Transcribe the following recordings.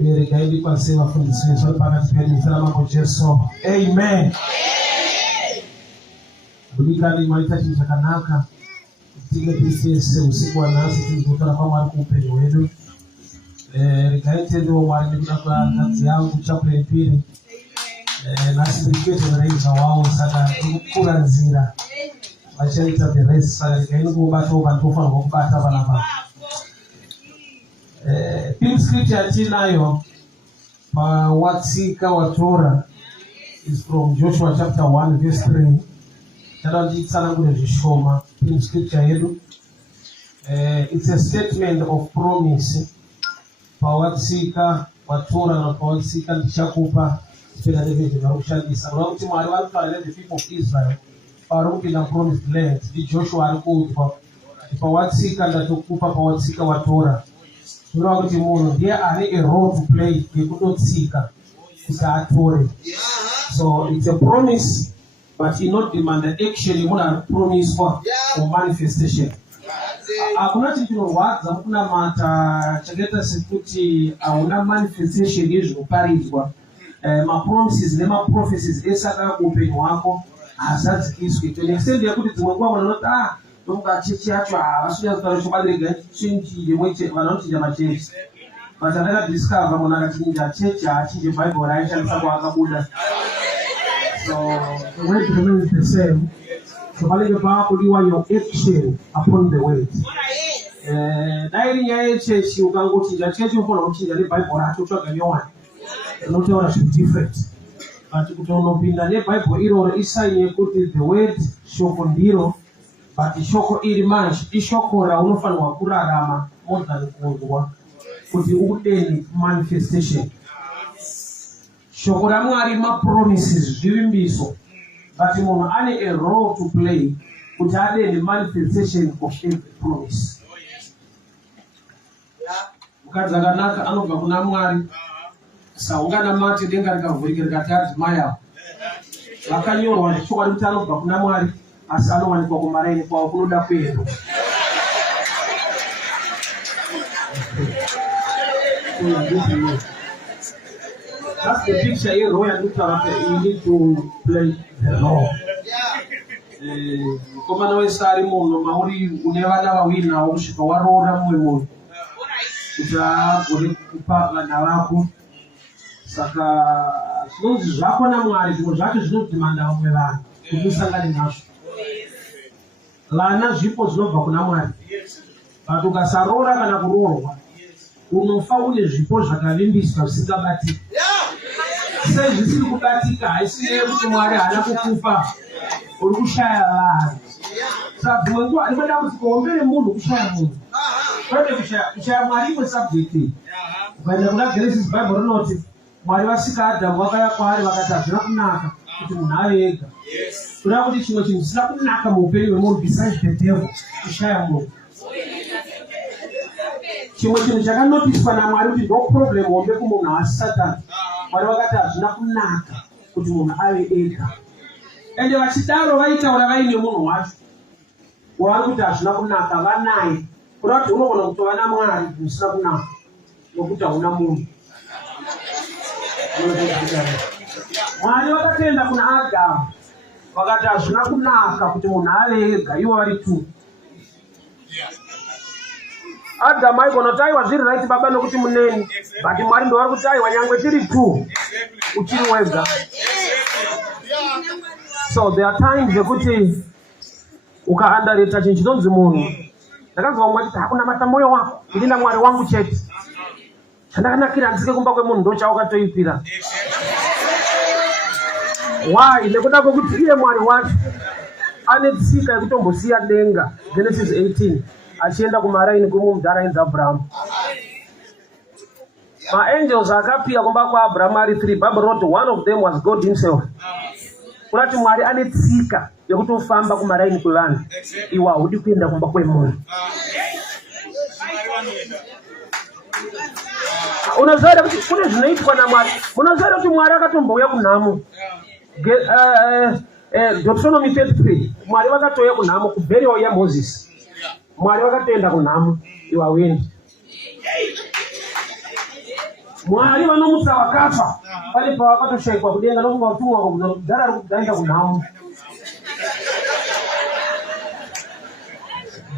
Regaidi kwa sewa fundisi so pakati penu salama kwa Yesu. Amen. Bulikali maita chitakanaka. Tige pisi usiku wa nasi tunataka kama alikupe wewe. Regaidi ndio mwalimu kwa kazi yangu Chaplain Phiri. Nasi bikete na hizo wao sana kula nzira. Achaita beresi sana regaidi kubato bantofa ngokubata bana. Pin scripture tinayo PAWASTIKA WATORA is from Joshua chapter 1 verse 3. Pin scripture yedu. It's a statement of promise. PAWASTIKA WATORA na PAWASTIKA ndichakupa spela leveje na ushalisa. Wakati mwali walifanya the people of Israel paruki na promised land. Di Joshua alikuwa PAWASTIKA ndatukupa PAWASTIKA WATORA. There are a role to play. We could not seek so it's a promise, but you not demand that actually you want a promise for manifestation. Hakuna kitu waza kuna mata chageta sikuti una manifestation hizo parizwa. Ma promises nema prophecies esaka kupenyo wako azazi kisu to extend ya kuti tumangwa mwanota Nunca chichi acho asuya taro badriga chinji yemweche vanoti jamachechi vatanaka discover mona kachinja chechi achinje Bible raisha nsako akabuda so the word remains the same so pale kwa kuliwa your action upon the word dairi ya chechi ukangochinja chechi ufona kuchinja le Bible racho choka nyowa not all is different but kutono pinda le Bible iro isaye kuti the word shokondiro but ishoko irimanshi ishoko ra unofana wakurarama more than kuonwa kuti udeni manifestation shoko ra Mwari ma promises zvivimbiso but munhu ane a role to play kuti adeni manifestation of every promise. Mukadzakanaka anobva kuna Mwari saungana mati denga rikavhurika rikati adzimaya vakanyorwa nechokwadi kuti anobva kuna Mwari asi anowanikwa kumaraini kwavo kunoda kwenu. That's the picture here. You need to play the law. Koma no esari muno mauri unevana vawina usvika waroora mumwe munhu kuti agone kupa vana vako. Saka zvinonzi zvako naMwari zvimwe zvacho zvinodhimanda vamwe vanhu kuti usangane nazvo. Lana zvipo zvinobva kuna Mwari. But ukasaroora kana kuroorwa unofa une zvipo zvakavimbiswa zvisingabatiki. Sei zvisiri kubatika haisi kuti Mwari haana kukupa uri kushaya vanhu. Saka nguva inoda kuti kuombere munhu kushaya munhu. Kwete kushaya Mwari imwe subject. Ukaenda kuna Genesis Bible rinoti Mwari vasika Adamu vakaya kwaari vakati hazvina kunaka kuti munhu ave ega. Kuda kuti chimwe chinhu chisina kunaka muupenyu hwemunhu besides the devil kushaya munhu. Chimwe chinhu chakanotiswa naMwari kuti ndo problem hombe kumunhu haasi Satani. Mwari vakati hazvina kunaka kuti munhu ave ega. Ende vachidaro vaitaura vaine munhu wacho wavari kuti hazvina kunaka vanaye. Kuda kuti unogona kutova naMwari zvisina kunaka nokuti hauna munhu. Mwari vakatenda kuna Adamu vakati hazvina kunaka kuti munhu ave ega ivo vari tu. Adamu aigona kuti aiwa zviri right baba nokuti muneni but Mwari ndo vari kuti aiwa nyangwe tiri tu uchiri wega. So there are times zvekuti ukaandareta chinhu chinonzi munhu. Ndakanzwa Mwari kuti hakunamata moyo wako ndinda Mwari wangu chete. Chandakanakira ndisike kumba kwemunhu ndo chaukatoipira. Why? Nekuda kwokuti iye Mwari wacho ane tsika yekutombosiya denga Genesis 18 achienda kumaraini kumudhara ainzi Abraham. Maangels akapira kumba kwaAbraham ari 3. Bible wrote one of them was God himself. Kurati Mwari ane tsika yekutofamba kumaraini kwevanhu. Iwa hudi kuenda kumba kwemunhu. Unozoda kuti kune zvinoitwa naMwari. Unozoda kuti Mwari akatombouya kunhamo. Deuteronomy 33. Mwari vakatouya kunhamo kuburial yaMoses. Mwari vakatoenda kunhamo iwa wendi. Mwari vanomusa vakafa pane pavakatoshaikwa kudenga nokunga kutumwa kudhara ari kugaita kunhamu.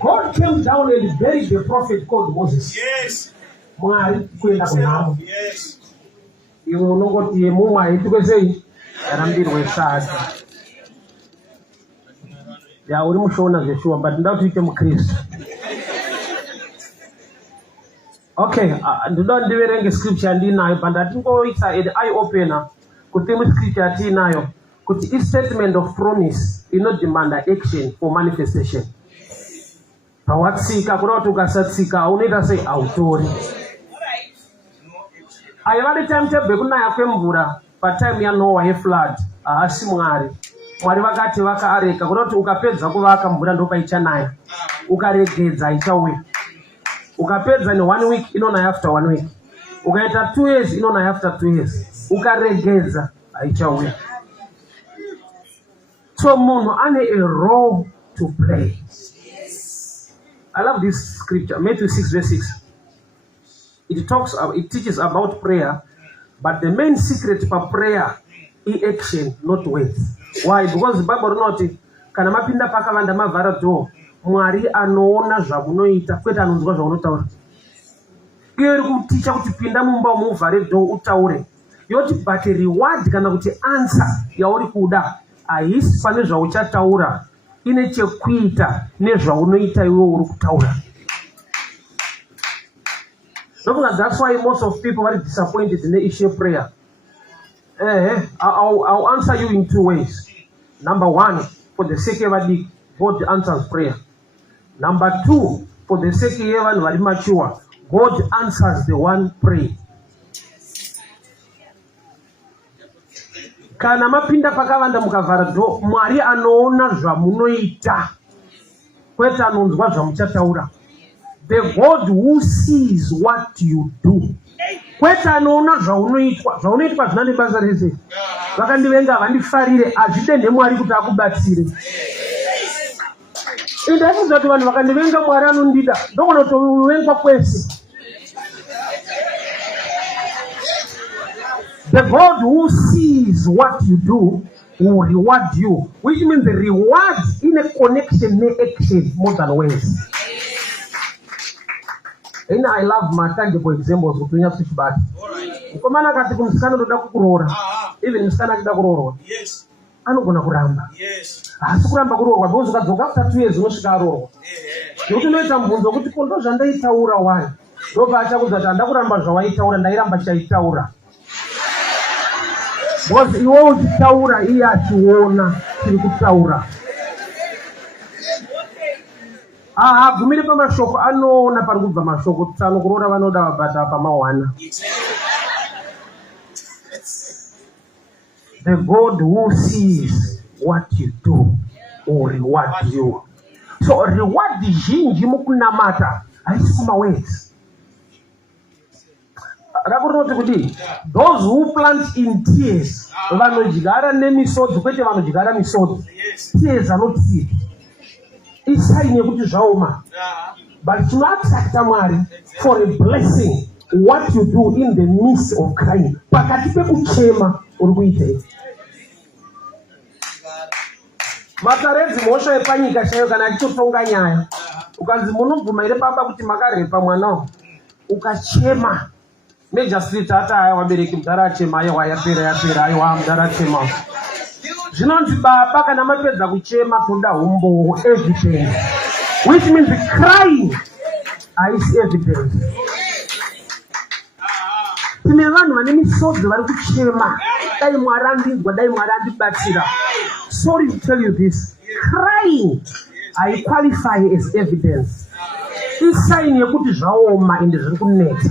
God came down and buried the prophet called Moses. Yes. Mwari kuenda kunhamu. Yes. Iwe unongoti mumwari tikwesei yarambirwe sadi. Ya uri mushona zveshuwa but ndauti uite mukristu. Okay, ndoda ndiverenge scripture ndinayo but ndatingoita an eye opener kuti scripture yatinayo kuti is statement of promise inodemand action for manifestation. Pawatsika kuna kuti ukasatsika unoita sei autori. Aiva timetable kunaya kwemvura patime ya Noah yeflood haasi Mwari. Mwari vakati vakaareka kuna kuti ukapedza kuvaka mvura ndopaichanaya, ukaregedza ichauya. Ukapedza ne 1 week inonaya after 1 week, ukaita 2 years inonaya after 2 years, ukaregedza haichauya. So munhu ane a role to play. I love this scripture, Matthew 6 verse 6. It teaches about prayer, but the main secret for prayer is action, not words. Why? Because the Bible knows kana mapinda pakavanda mavhara door, Mwari anoona zvamunoita kwete anonzwa zvaunotaura. Iyo iri kuticha kuti pinda mumba muvhare door utaure. Yoti but reward kana kuti answer yauri kuda haisi pane zvauchataura, ine chekuita nezvaunoita iwe uri kutaura. That's why most of people are disappointed in the issue of prayer. I'll answer you in 2 ways. Number 1, for the sake of God answers prayer. Number 2, for the sake of very mature, God answers the one pray. Kana mapinda pakavanda mukavhara do, Mwari anoona zvamunoita kwete anonzwa zvamuchataura. The God who sees what you do. Kwete anoona zvaunoitwa zvinane basa rese. Vakandivenga vandifarire azvide nemwari kuti akubatsire. Indazviziva kuti vanhu vakandivenga Mwari anondida ndogona kutovengwa kwese. The God who sees what you do will reward you, which means the reward in a connection ne action more than words. And I love my tangible examples of doing such bad. Ukomana kati kumsikana ndoda kukurora. Even msikana akida kurorwa. Yes. Anogona kuramba. Yes. Asi kuramba kurorwa because ukadzoka after 2 years unosvika arorwa. Nokuti unoita mubvunzo kuti kondo zvandaitaura wani. Ndobva achakudza kuti handakuramba zvawaitaura, ndairamba chaitaura. Because iwe uchitaura iye achiona chiri kutaura. Gumire pamashoko anoona pari kubva mashoko kuti anokurora vanoda vabata pamawana. The God who sees what you do will reward you. So reward zhinji mukunamata haisi kumawezi. Rakuroti kuti those who plant in tears vanodyara nemisodzi kwete vanodyara misodzi. Tears are not seed. Isaini yekuti zvaoma. But to accept Mwari for a blessing, what you do in the midst of crying. Pakati pekuchema uri kuita. Makaredzi mhosva yepanyika chaiyo kana achitotonga nyaya. Ukanzi munobvuma ere baba kuti makarepa mwana ukachema. Major street hata aya wabereki mudhara achema aiwa yapera aiwa mudhara achema. Zvinonzi baba kana mapedza kuchema toda humbo evidence. Which means the crying is evidence. Tine vanhu vane misodzi vari kuchema. Dai Mwari andidzwa, dai Mwari andibatsira. Sorry to tell you this. Crying I qualify as evidence. It's sign yekuti zvaoma ende zviri kunetsa.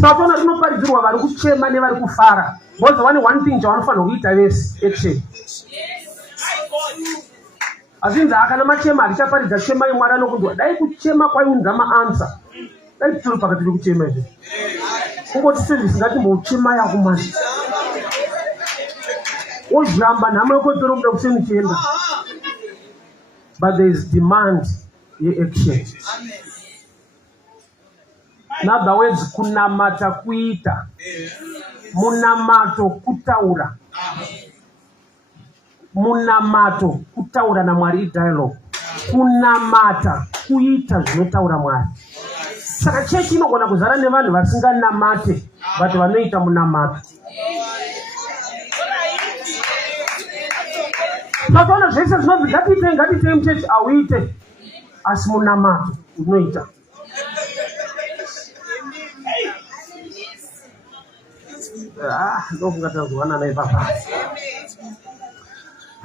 Satona rinoparidzirwa vari kuchema nevari kufara. Because one thing zvavanofanira kuita vese action. Azinza akana machema alichaparidza chema imwari anokundwa. Dai kuchema kwaiunza maansa. Dai tiri pakati pekuchema izvi. Kungoti service ngatimbochema yakumani. Ojamba nhamo yekotoro kuda kusemichenda. But there is demand ye action. In other words, kunamata kuita. Munamato kutaura. Munamato kutaura na Mwari dialogue. Kunamata kuita zvinotaura Mwari. Saka chechi inogona kuzara nevanhu vasinganamate but vanoita munamato. Pakaona zvese zvinonzi ngatitei muchechi auite asi munamato unoita.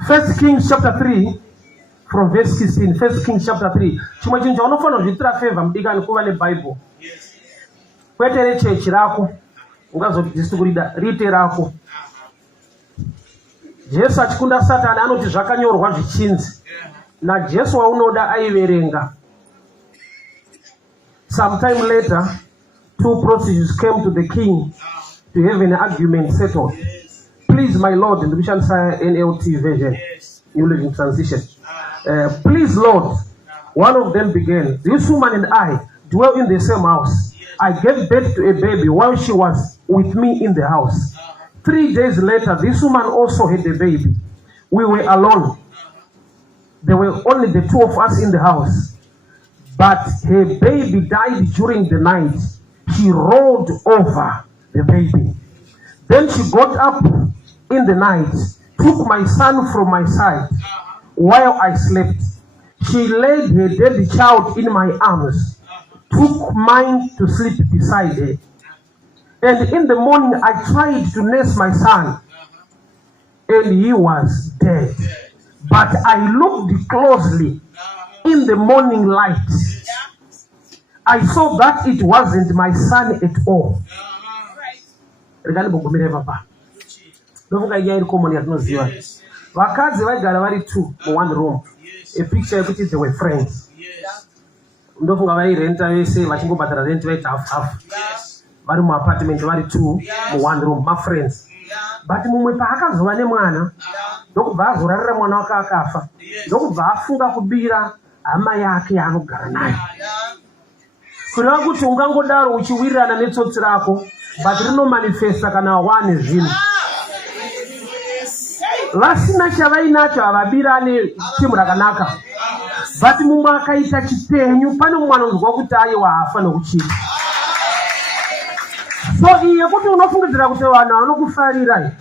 First Kings chapter 3 from verse 16. First Kings chapter 3. Chimwe chinhu chaunofanira kuzviitira favor mudikani kuva neBible. Kwete rechechi rako ungazoti ndisiti kurida rite rako. Jesu achikunda Satani anoti zvakanyorwa zvichinzi. NaJesu waunoda aiverenga. Sometime later, two prostitutes came to the king to have an argument settled. Please, my Lord, in the NLT version, New Living Transition. Please, Lord, one of them began. This woman and I dwell in the same house. I gave birth to a baby while she was with me in the house. 3 days later, this woman also had a baby. We were alone. There were only the two of us in the house. But her baby died during the night. She rolled over the baby. Then she got up in the night, took my son from my side while I slept. She laid her dead child in my arms, took mine to sleep beside her. And in the morning I tried to nurse my son, and he was dead. But I looked closely in the morning light. I saw that it wasn't my son at all. Vakadzi vaigara vari two in one room. A picture which they were friends. Ndofunga vairenta vese vachingobhadhara rent vaiti half. Vari muapartment vari two in one room, my friends. But mumwe paakazova nemwana, ndokubva azorarira mwana wake akafa. Ndokubva afunga kubira hama yake yaanogara nayo. Kureva kuti ungangodaro uchiwirirana netsotsi rako, but rinomanifesta kana wane zvinhu. Vasina chavainacho havabirane chimu rakanaka. But mumwe akaita chipenyu, pane mumwe anonzwa kuti aiwa hafa nokuchira. So iye kuti unofungidzira kuti vanhu vanokufarira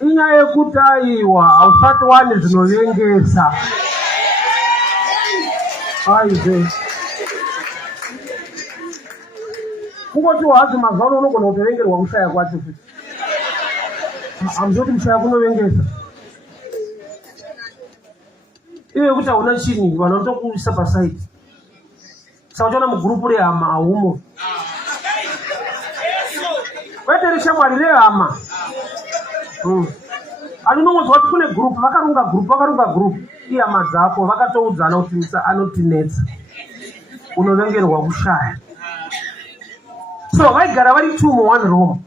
inyaya yekuti aiwa hausati wane zvinovengesa. Aize. Kungoti hazi mazuva ano unogona kutovengerwa kushaya kwacho futi. Hamuzoti kushaya kunovengesa. Iwe kuti hauna chinhu vanhu vanotokuisa pasaidi. Saka uchaona mugrupu rehama haumo. Kwete reshamwari rehama. Anonongodzwa kuti kune group, vakarunga group. Ihama dzako vakatoudzana kuti musa anotinetsa. Unovengerwa kushaya. So vaigara vari two in one room,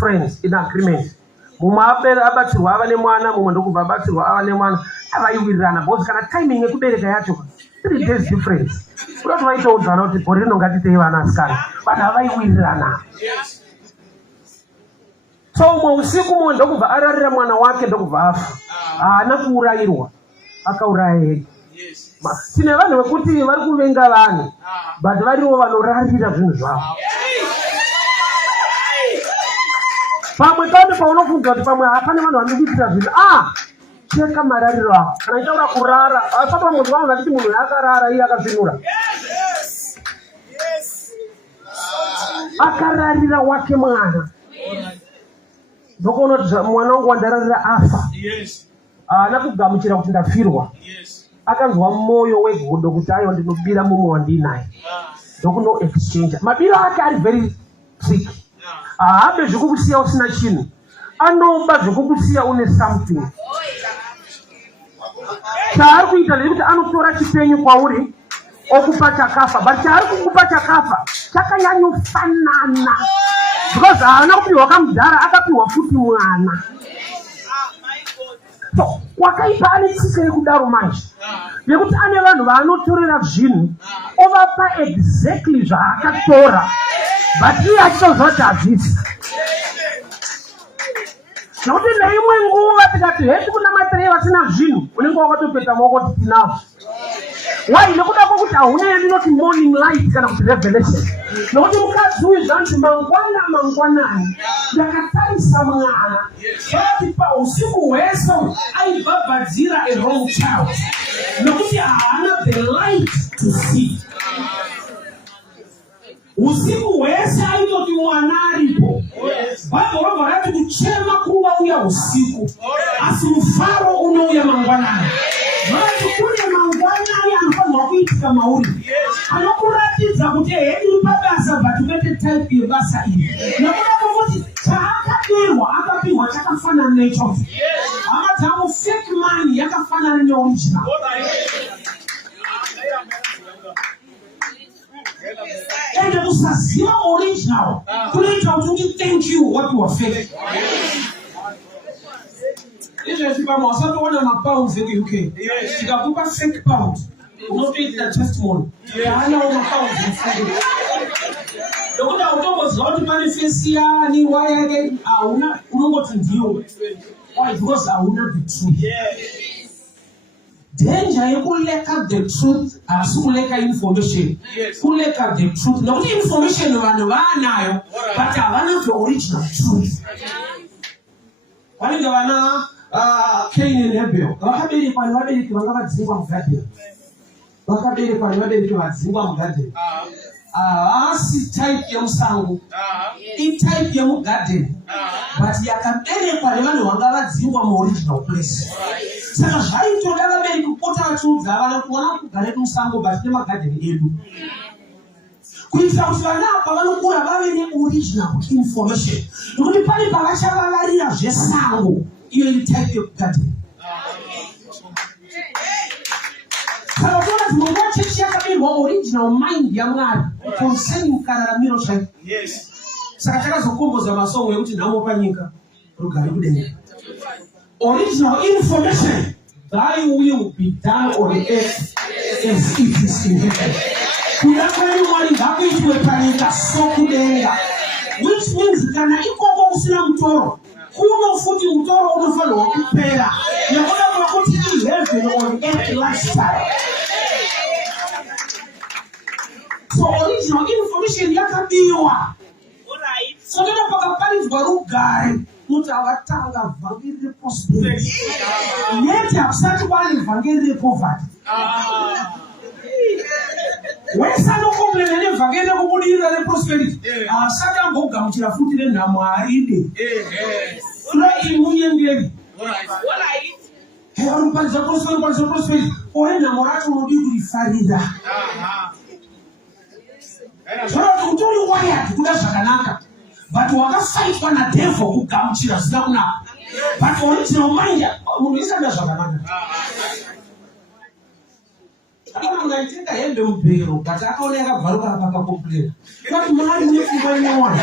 friends in agreement. Mumwe abatsirwa ava nemwana, mumwe ndokubva abatsirwa ava nemwana. Avaiwirirana because kana timing yekubereka yacho 3 days difference. Unoti vaitoudzana kuti gore rino ngatitei vana asikana. Vanhu avaiwirirana. So umwe usiku mumwe ndokubva ararira mwana wake ndokubva afa. Haana kuurayirwa, akauraya yega. Tine vanhu vekuti vari kuvenga vanhu, but variwo vanorarira zvinhu zvavo. Pamwe kandi paunofunga kuti pamwe hapane vanhu vanokuitira zvinhu. Cheka marariro ako. Kana itaura kurara, asapa munhu wangu ngati munhu yakarara iye akazvinura. Akararira wake mwana. Ndokuona kuti mwana wangu wandararira afa. Haana kugamuchira kuti ndafirwa. Akanzwa mwoyo wegodo kuti aiwa ndinobira mumwe wandinaye. Ndokuno exchange. Mabiro ake ari very sick. Haabe zvekukusiya usina chinhu. Anoba zvekukusiya une something. Chaari kuita ndekuti anotora chipenyu kwauri okupa chakafa, but chaari kukupa chakafa chakanyanyofanana. Because haana kupiwa kamudhara, akapiwa futi mwana. So kwakaita anetsika yekudaro manje nekuti ane vanhu vaanotorera zvinhu ovapa exactly zvaakatora but iye achitoziva kuti hazvisi. Nokuti neimwe nguva tikati heti kunamatirei vasina zvinhu unenge wakatopeta maoko kuti tinavo. Why? Nekuda kwokuti haunaendi noti morning light kana kuti revelation. Nokuti mukadzi uyu zvanzi mangwanani ndakatarisa mwana vakati pausiku hwese aibhabhadzira a wrong child nokuti haana the light to see. Usiku hwese aitoti mwana aripo. Bhaibheri robva rati kuchema kunouya usiku asi mufaro unouya mangwanani. Vati kune mangwanani anofanirwa kuitika mauri anokuratidza kuti hedu pabasa but mete type yebasa iri nokuda kwokuti chaakadirwa akapiwa chakafanana nechocho. Hama dzangu fake money yakafanana neoriginal. Ende kusaziva original kunoita kuti thank you what you are fake. Izvezvi pamwe wasatoona mapounds eku UK tikakupa fake pound unotoita testimony haanawo mapounds efundo nokuti hautomboziva kuti manifesti yani waya yake hauna unongoti ndiyo. Why? Because hauna the truth. Danger yekuleka the truth asi kuleka information. Kuleka the truth nokuti information vanhu vaanayo but havana the original truth. Vanenge vana Cain and Abel vakaberekwa nevabereki vanga vadzingwa mugadheni. Vakaberekwa nevabereki vadzingwa mugadheni. Haasi type yemusango itype yemugadheni but yakaberekwa nevanhu vanga vadzingwa muoriginal place. Saka zvaitoda vabereki kupota vachiudza vana kuona kugara musango but nemagadheni edu kuitira kuti vana pavanokura vave neoriginal information nokuti pane pavachavavarira zvesango iyo itype yekugadheni. Saka utoona dzimwe nguva chechi yakabirwa original mind yaMwari concerning kararamiro chaiko. Saka takazokomboza masongo ekuti nhamo panyika rugare kudenga. Original information, thy will be done on earth as it is in heaven. Kuda kwenu Mwari ngakuitwe panyika sokudenga, which means kana ikoko kusina mtoro kuno futi mtoro unofanirwa kupera nekuda kwekuti heaven on earth lifestyle. So original information yakabiwa. So ndio pakaparidzwa rugare kuti avatanga vhangeri reprosperity yeti hakusati kwani vhangeri repoverty. Wese anokomplena nevhangeri rekubudirira reprosperity haasati ambogamuchira futi renhamo haaride rai munyengeri ariparidza prosperity ore nhamo racho unodi kurifarira zvorati utori wired kuda zvakanaka but wakafaitwa nadevil kugamuchira zvisina kunaka but original mind munhu isada zvakanaka. Akana munhu aitenga hembe mubhero but akaona yakabvaruka pakakomplena kuti Mwari mune pfungwa imwewana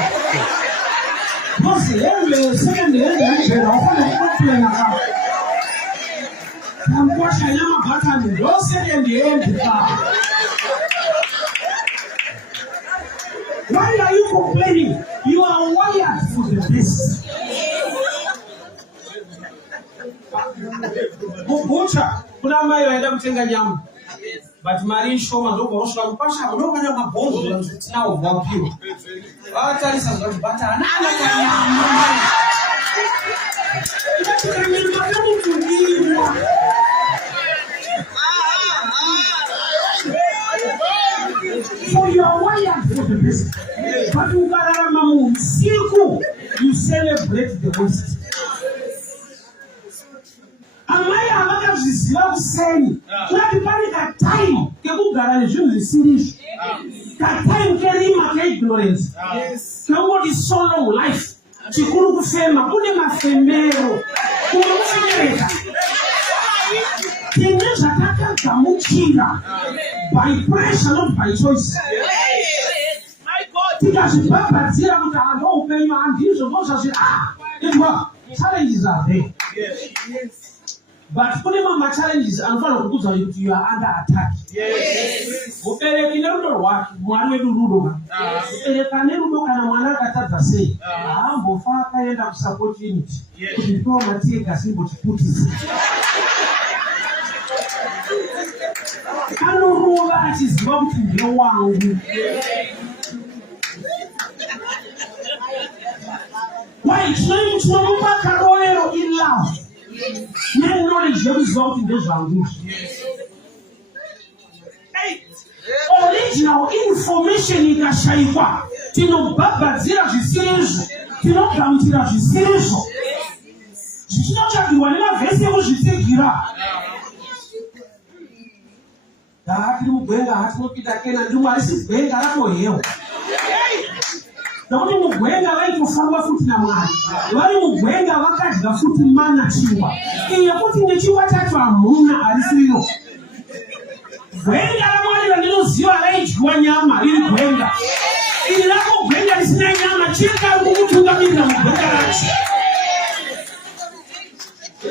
because hembe second hembe mubhero haufanira kukomplena ka kamkwashanya mabhatani ndo second hembe ka. Why are you complaining? You are wired for the best. Mubucha, kuna mai waenda kutenga nyama. But mari shoma ndo borosha mpasha ndo kana mabonzo yanzitina ubapio. Atalisa ndo bata nana kwa nyama. So you are wired for the best. But you celebrate the West. Amai avakazviziva kuseni kuti pane katime kekugara nezvinhu zvisiri katime kerima keignorance kekungoti so long life chikuru kufema kune mafemero kune kufemereka tine zvatakagamuchira by pressure not by choice. Tikazvibhabhadzira kuti ando upenyu handizvo ndozvazvi challenges are there. But kune mama challenges anofanira kukuudza kuti you are under attack. Mubereki nerudo rwake mwari wedu rudo. Mubereka nerudo kana mwana akatadza sei haambofa akaenda kusupport unit kuti ndipewo matiega simbotiputisa. Anorova achiziva kuti ndiye wangu. Why? Tinomupa karoero in love. Knowledge yekuziva kuti ndezvangu. Original information ikashayikwa tinobhabhadzira zvisizvo, tinogamuchira zvisizvo zvichinotsvagirwa nemavhesi ekuzvitsigira. Tiri mugwenga hatinopinda kena ndimwari si gwenga ratohewa. Nokuti mugwenga vaitofamba futi naMwari. Vari mugwenga vakadya futi mana chingwa. Iyo kuti nechingwa chacho hamuna harisiriyo. Gwenga raMwari randinoziva raidyiwa nyama riri gwenga. Iri rako gwenga risina nyama chirikari kumutungamirira mugwenga racho.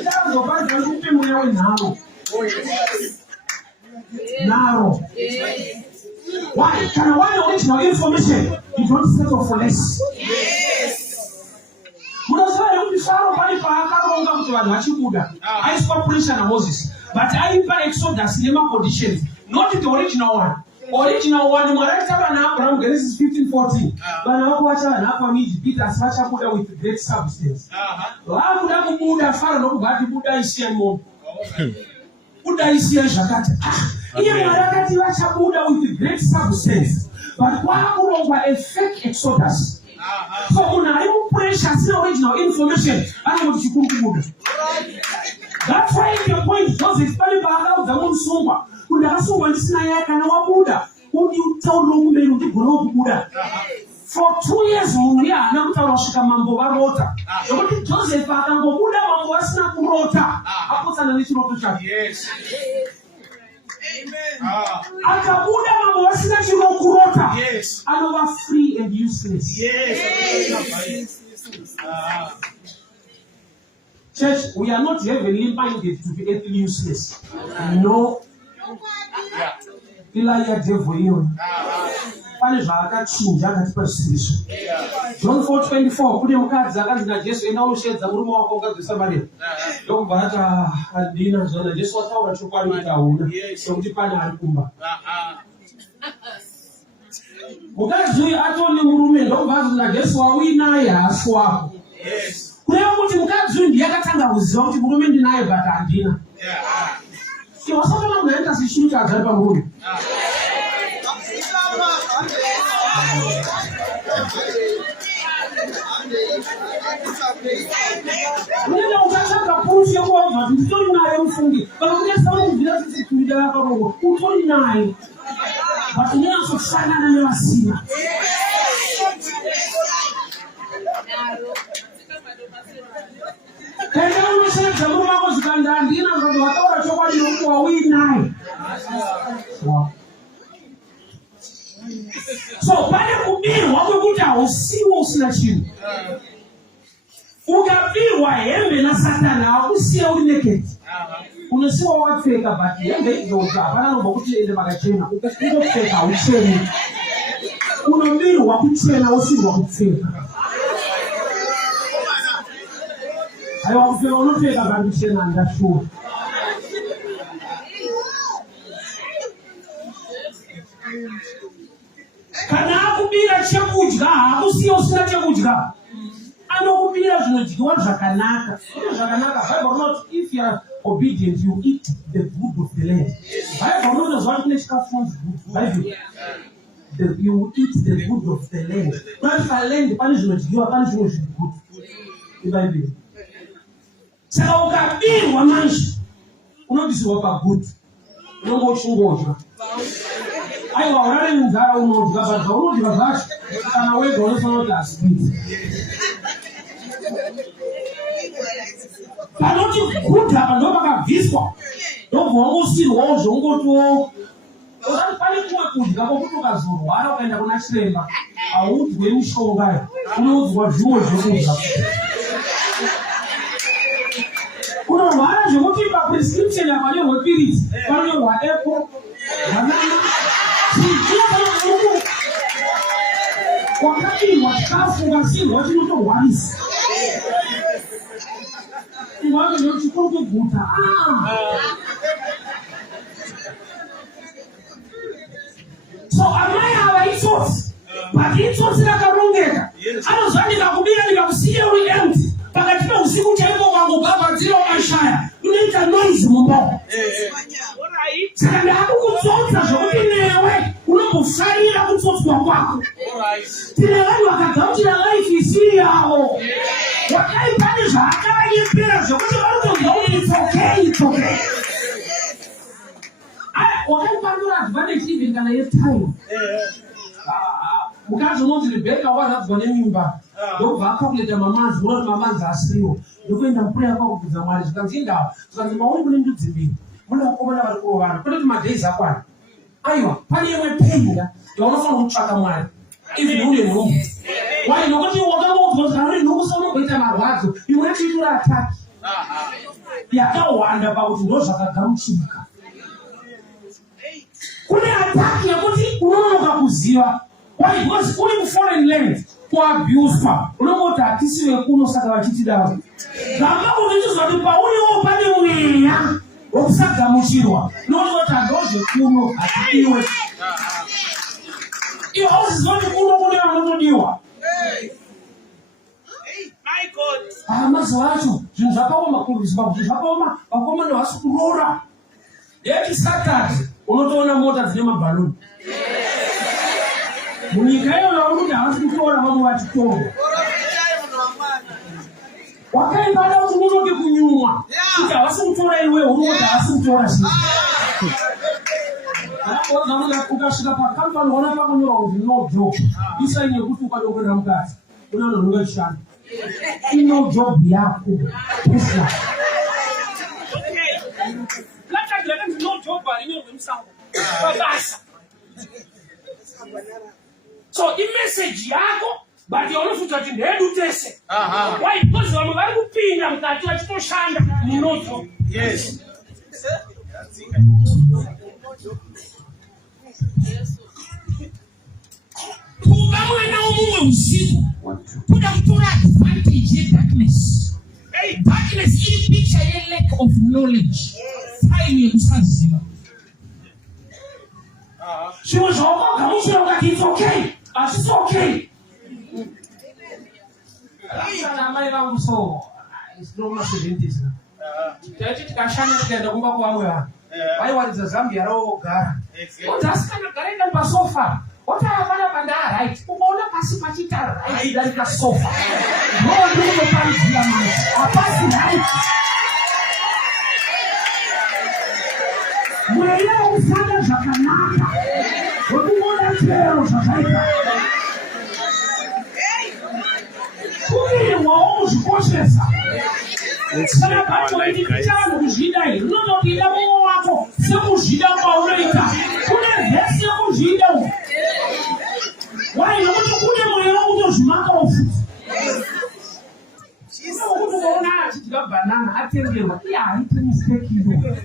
Ndakazopadzira ndikupe mweya wenharo. Narrow. Why? Can one original information you don't settle for less? Munoziva nekuti Faro pari paakaronga kuti vanhu vachibuda aiswa pressure naMoses, but aipa Exodus nemaconditions, not the original one. Original one Mwari akatava naAbraham Genesis 15:14. Vanhu vako vachava nhapa muIjipita asi vachabuda with great substance. Vakuda kubuda Faro nokubva ati buda isiya imomo. Buda isiya zvakati. Iye Mwari akati vachabuda with great substance, but kwakurongwa a fake Exodus. So munhu ari mupressure asina original information anoti chikuru kubuda. That's why the point Joseph pari paakaudza musungwa kuti akasungwa ndisina yaya kana wabuda kuti utaurire kumberi ndigona kubuda. For 2 years munhu iye haana kutaura kusvika mambo varota. Nokuti Joseph akangobuda mambo asina kurota apotsana nechiroto chake. Akabuda mambo vasina chirokurota. Anova free and useless. Church, we are not heavenly minded to be earthly useless. No. Ila ya devil hiyo. Pane zvakachinja akatipa zvisizvo. John 4:24 kune mukadzi akanzi naJesu enda unoshedza murume wako ungadzisa Maria. Ndokubva ati handina zvona Jesu wataura chokwadi kuti hauna sokuti pane ari kumba. Mukadzi uyu atone murume ndokubva ati naJesu wauinaye haasi wako. Kureva kuti mukadzi uyu ndiye akatanga kuziva kuti murume ndinaye but handina. Wasatona munhu aita sechituta agari pamurume. Unoenda ukatsvaga purufu yekuwabva kuti utori naye mufungi. Vakakutesa vanobvira kuti kuida vakarongo utori naye. But unyatsofanana nevasina. Kana unoshedza murume wako zvikandi handina kuti wataura chokwadi nokuti wauinaye. So pane kubirwa kwekuti hausiwo usina chinhu. Ukabirwa hembe naSatani hakusiya uri naked. Unosiwa wakapfeka but hembe idzoka hapana nomba kuti ende makachena. Ukapfeka haucheni. Unobirwa kuchena usirwa kupfeka. Aiwa kupfeka unopfeka but kuchena ndashuwa. Kana akubira chekudya hakusiya usina chekudya. Anokubira zvinodyiwa zvakanaka. Zvakanaka Bible not if you are obedient you eat the good of the land. Bible not zvakuti kune chikafu Bible. You eat the good of the land. Not the land pane zvinodyiwa pane zvimwe zvigood. Bible. Saka ukabirwa manje unobisirwa pagood. Unongochungodya. Aiwa urare munzara unodya but unodya zvacho kana wega unofanira kuti asipiti. Panoti good apa ndo pakabviswa ndobva wangosirwawo zvongoto. Usati pane kumwe kudya kwokuti ukazorwara ukaenda kuna chiremba haudzwe mishonga unoudzwa zvimwe zvokudya. Unorwara je motive la prescription ya manyo spirit. Manyo wa epo. Banana. Wakati wakafu wasilo watu ndio walisi. Wao ndio chukua kuvuta. So amaya hawaisosi. Bakitsosi na karongeka. Anozani nakubira nikakusikia weekend. Pakatika usiku chaiko wangu baba zio mashaya. Unaita noise mbao. Alright. Sasa hapo kutsotsa zvokuti newe unomufanyira kutsotswa kwako. Alright. Tine vanhu vakagautira life isiri yavo. Wakaipani zvakavanyepera zvokuti vanotobva kuti it's okay. Wakaipandura advantage even kana yetime. Mukazi unonzi Rebecca wakazadzwa nemimba. Ndobva akaleta mamanzi, unoti mamanzi asiriwo. Ndokuenda mupuraya kwakubvunza Mwari zvikanzi indawa. Zvikanzi mauri kune ndudzi mbiri. Muna vakomana vari kurovana. Kutoti madays akwana. Aiwa, pane imwe penga yaunofanira kutsvaka Mwari. Even une nhumbu. Why? Nokuti wakangoudzwa kuti kana uri nhumbu seunongoita marwadzo, imwe yacho itora ataki. Yakawanda pakuti ndozvakagamuchirika. Kune ataki yekuti unonoka kuziva. Why? Because uri muforeign land kuabuswa. Unongoti hatisi vekuno saka vachitidavo. Gamba kuzvichizwa kuti pauriwo pane mweya wokusagamuchirwa. Unongoti handozvekuno hatidiwe. Iwe hauziziva kuti kuno kune vanotodiwa. My God. Mazuva acho zvinhu zvakaoma kurwiswa kuti zvakaoma vakomana vasi kuroora. Yeti Saturday unotoona mota dzine mabhaluni. Munyika iyoyo varume havasi kutora vamwe vachitonga. Wakaibada kuti munoke kunyumwa. Kuti havasi kutora iwe unoti havasi kutora zvinhu. Ukasvika pakampani wana pakanyorwa kuti no job. Isaini yekuti ukadokwenda mukati. Kuna vanhu vechishanda. Ino job yako. Tesla. No job in himself. So the message yako but you also touch in the head utese. Why? Because I'm going to pin and that you to shine no job. Yes. Put up to advantage in darkness. Hey, darkness is a picture a lack of knowledge. She was all about it's okay. It's okay. It's no more sedentary. Why was the Zambia? What does kind of garden pass so far? What I have done, right? All Passipachita, I did like a sofa. No one knows the Paris. I pass it right. Mweya usanga zvakanaka. Wekuona chero zvakaita. Kumirwawo muzvikoshesa. Kana patoiti kuchava nekuzvida iri. Unotopinda mumwe wako sekuzvida kwaunoita. Kune vhesi yekuzvida uku. Wai nokuti kune mweya wekutozvimakawo futi. Kuti ukaona achidya banana atengerwa. Iye haiti mistake iyo.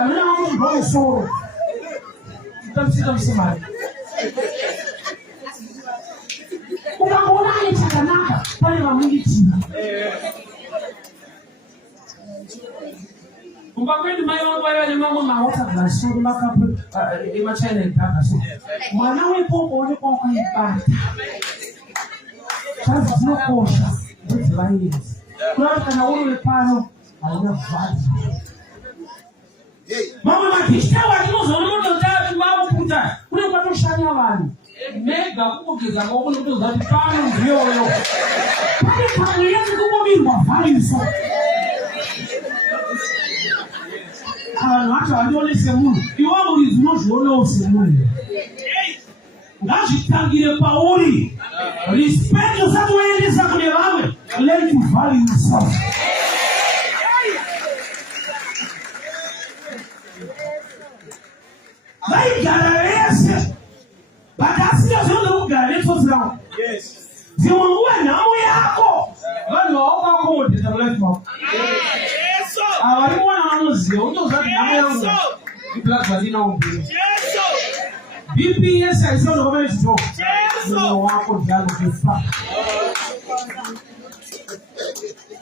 Amina wangu mbao soro. Tutamsika msimari. Unaona ni chakanaka pale wa mwingi tina. Umbakwendi mayo wale mambo na water glass so makapo ima China ipaka so. Mwana wepo ole kwa ipata. Kazi zino kosha. It's like kuna kana ule pano hauna vazi. Mama makishta wakinozo nono ndatu mabu kuta. Kule kwato shanya wani. Mega kukogeza ngoko noto zati pano ndiyo yo. Pale kama yesu kumomirwa vali so. Abantu bacha walione semunu. Iwabo lizinoziona osemunu. Ngazvitangire pauri. Respect yourself uendesa kune vamwe. Learn to value yourself. Vaigara vese. But asi yazvinoda kugara netso dzavo. Yes. Dzimwe nguva nhamo yako Vanhu vakakomodhesa mulife mako. Vari kuwana vanoziva unozvati nhamo yangu iblaza ndinaubhiri. BP yese aisanokoma nezvitoko. Mwoyo wako ndianokufa.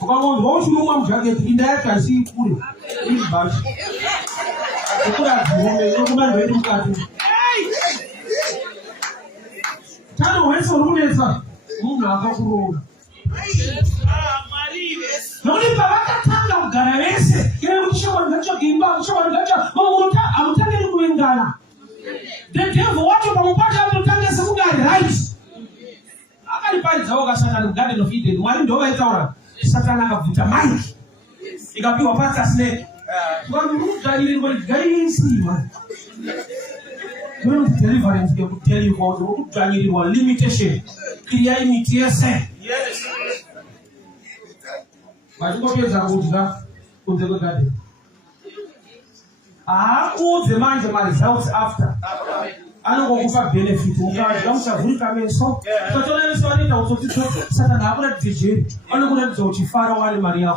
Ukangonzwa uchirumwa mujaketi inda yacho haisi kure iri bhachi. Kukura dzirume inokumanzwa iri mukati. Tano hwese uri kunetsa munhu akakuroora. Nokuti pavakatanga kugara vese ive kuti shoko ngachoimba shoko ngacho mamuta hamutangiri kuvengana. The devil wacho pamupata anotanga sekugari right. Akaliparidzawo kasatani mugarden of Eden. Mwari ndiwo vaitaura Satani akabvuta mike ikapiwa pasi asine kugairisiwa. Don't deliverance get to tell you about the limitation. Clear image, yes. But you go to the garden. The man results after. I don't go for benefit. Don't have to come so. But all of a also Satan, I will teach you. I'm not going to Pharaoh and Maria.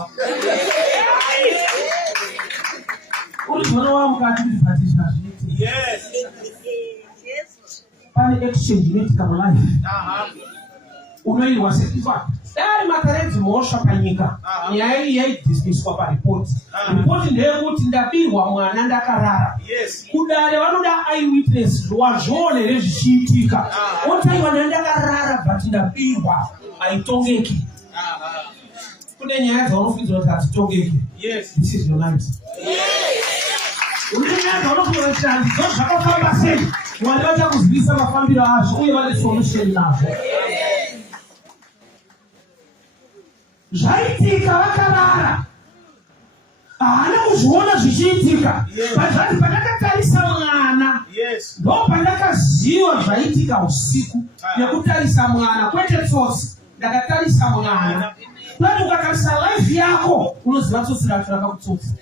Yes. Pani exchange medical life. Unoi wasetifa. Dari matarenzi mosha panyika. Nyai yai dismisswa pa report. Report ndeye kuti ndabirwa mwana ndakarara. Kudare vanoda eyewitness wazvone rezvichiitika. Otai mwana ndakarara but ndabirwa aitongeki. Kune nyaya dzaunofundzwa kuti atitongeki. This is your night. Unyanya unokuwachandi zvakafamba sei. Mwari vachakuzivisa mafambiro azvo uye vane solution nazvo. Zvaitika vakarara. Haana kuzviona zvichiitika. Pazvati pandakatarisa mwana. Ndo pandakaziva zvaitika usiku. Nekutarisa mwana kwete tsotsi. Ndakatarisa mwana. Kwani ukatarisa life yako unoziva tsotsi rakakutsotsi.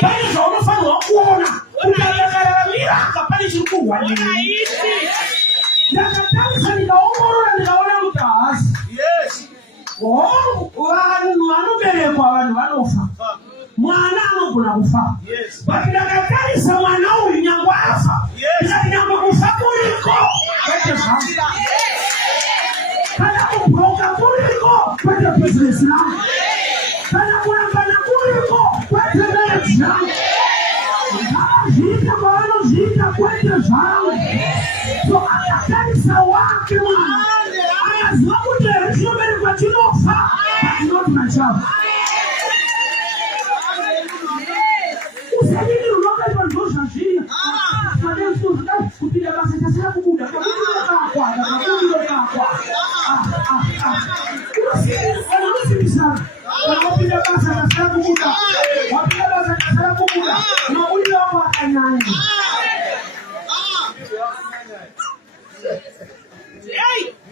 Pane zvaunofanirwa kuona. Ukadakararamira kapane chiri kurwanira. Ndakatarisa ndikaongorora ndikaona kuti haasi. Vanhu vanoberekwa vanhu vanofa. Mwana anogona kufa. But ndakatarisa mwana uyu nyangwe afa. Ndikati nyangwe kufa kuriko. Kwete zvangu. Kana kubroka kuriko. Kwete business yangu. Kana kurambana kuriko. Kwete marriage yangu. Zviita kwavanozviita kwete zvangu. So akatarisa wake mwana. Akaziva kuti zvinoberekwa chinofa. But not my child. Usadini unokaitwa ndozvazviya. Kupinda basa chasina kubuda. Kakakwa. Unosimbisana. Unopinda basa chasina kubuda. Wapinda basa chasina kubuda. Mauli wako akanyanya.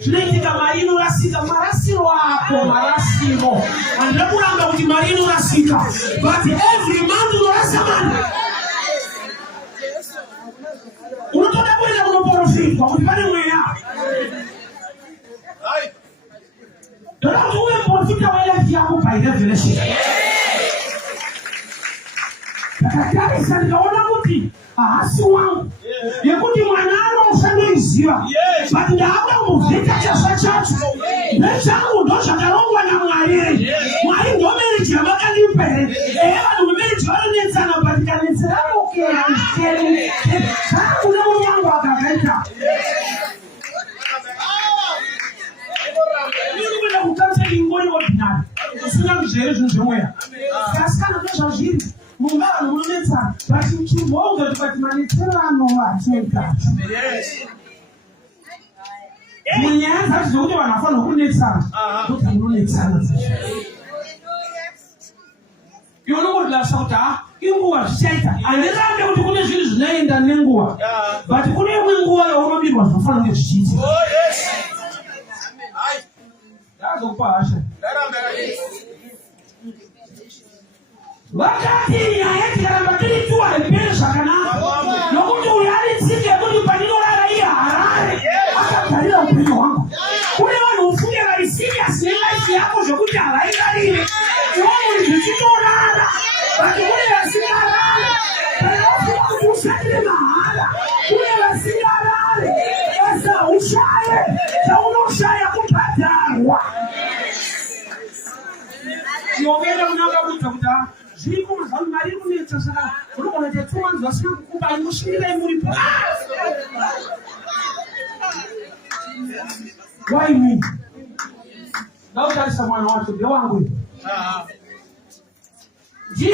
Zvinoitika marino rasika marasiro ako marasiro. Handina kuramba kuti marino rasika. But every man unorasa mani. Unotoda kuenda kunoprofitwa kuti pane mweya. Ndoda kuti uwe profita welife yako by revelation. Ndakatarisa ndikaona kuti haasi wangu. Yekuti mwana anofaniriziva. But ndaada muvhika chasa chacho. Nechangu ndo zvakarongwa naMwari. Mwari ndo marriage yavakanipa here. Vanhu vemarriage vanonetsana but kanetserana ukera ndikeni. Changu nemunyango akakaita. Ndikuenda kucounseling ngoni ordinary. Usina muzvere zvinhu zvemweya. Asi kana ndozvazviri. Mungava munonetsana. But mchivonga kuti manetserano achekacho. Munyaya dzacho dzokuti vanhu vafanirwa kunetsana. Kuti munonetsana dzacho. Iwe unongotilasa kuti inguva zvichaita. Handirambe kuti kune zvinhu zvinoenda nenguva. But kune imwe nguva yaunobirwa zvinofanira kunge zvichiita. Ndazokupa hasha. Vakati nyaya tikaramba tiri tuwa repere zvakanaka. Nokuti uyu ari tsike yekuti pandinorara iye Harare. Akagarira upenyu hwangu. Kune vanhu ufunge vari serious nelife yako zvokuti Why me? Now that someone wants to be angry. Yes.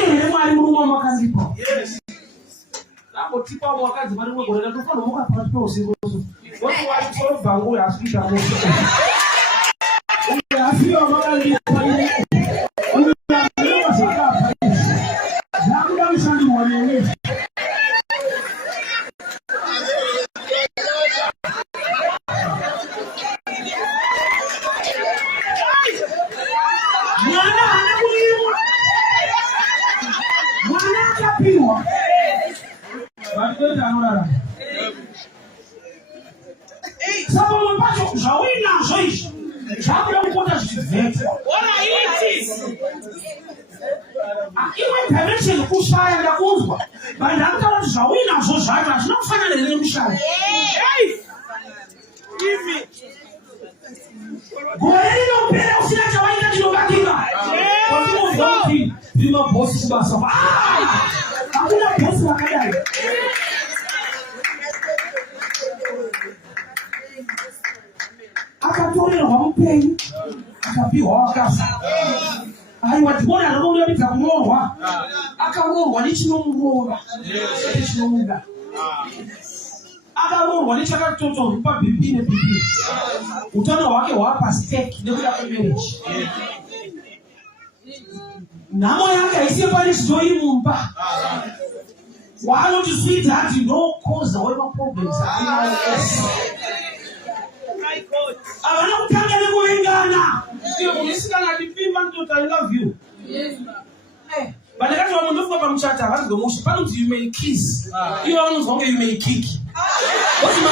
Why don't you see that you don't cause the whatever problems? I love you. But the guy who look up chat, the most part you may kiss. You almost won't you may kick. What's my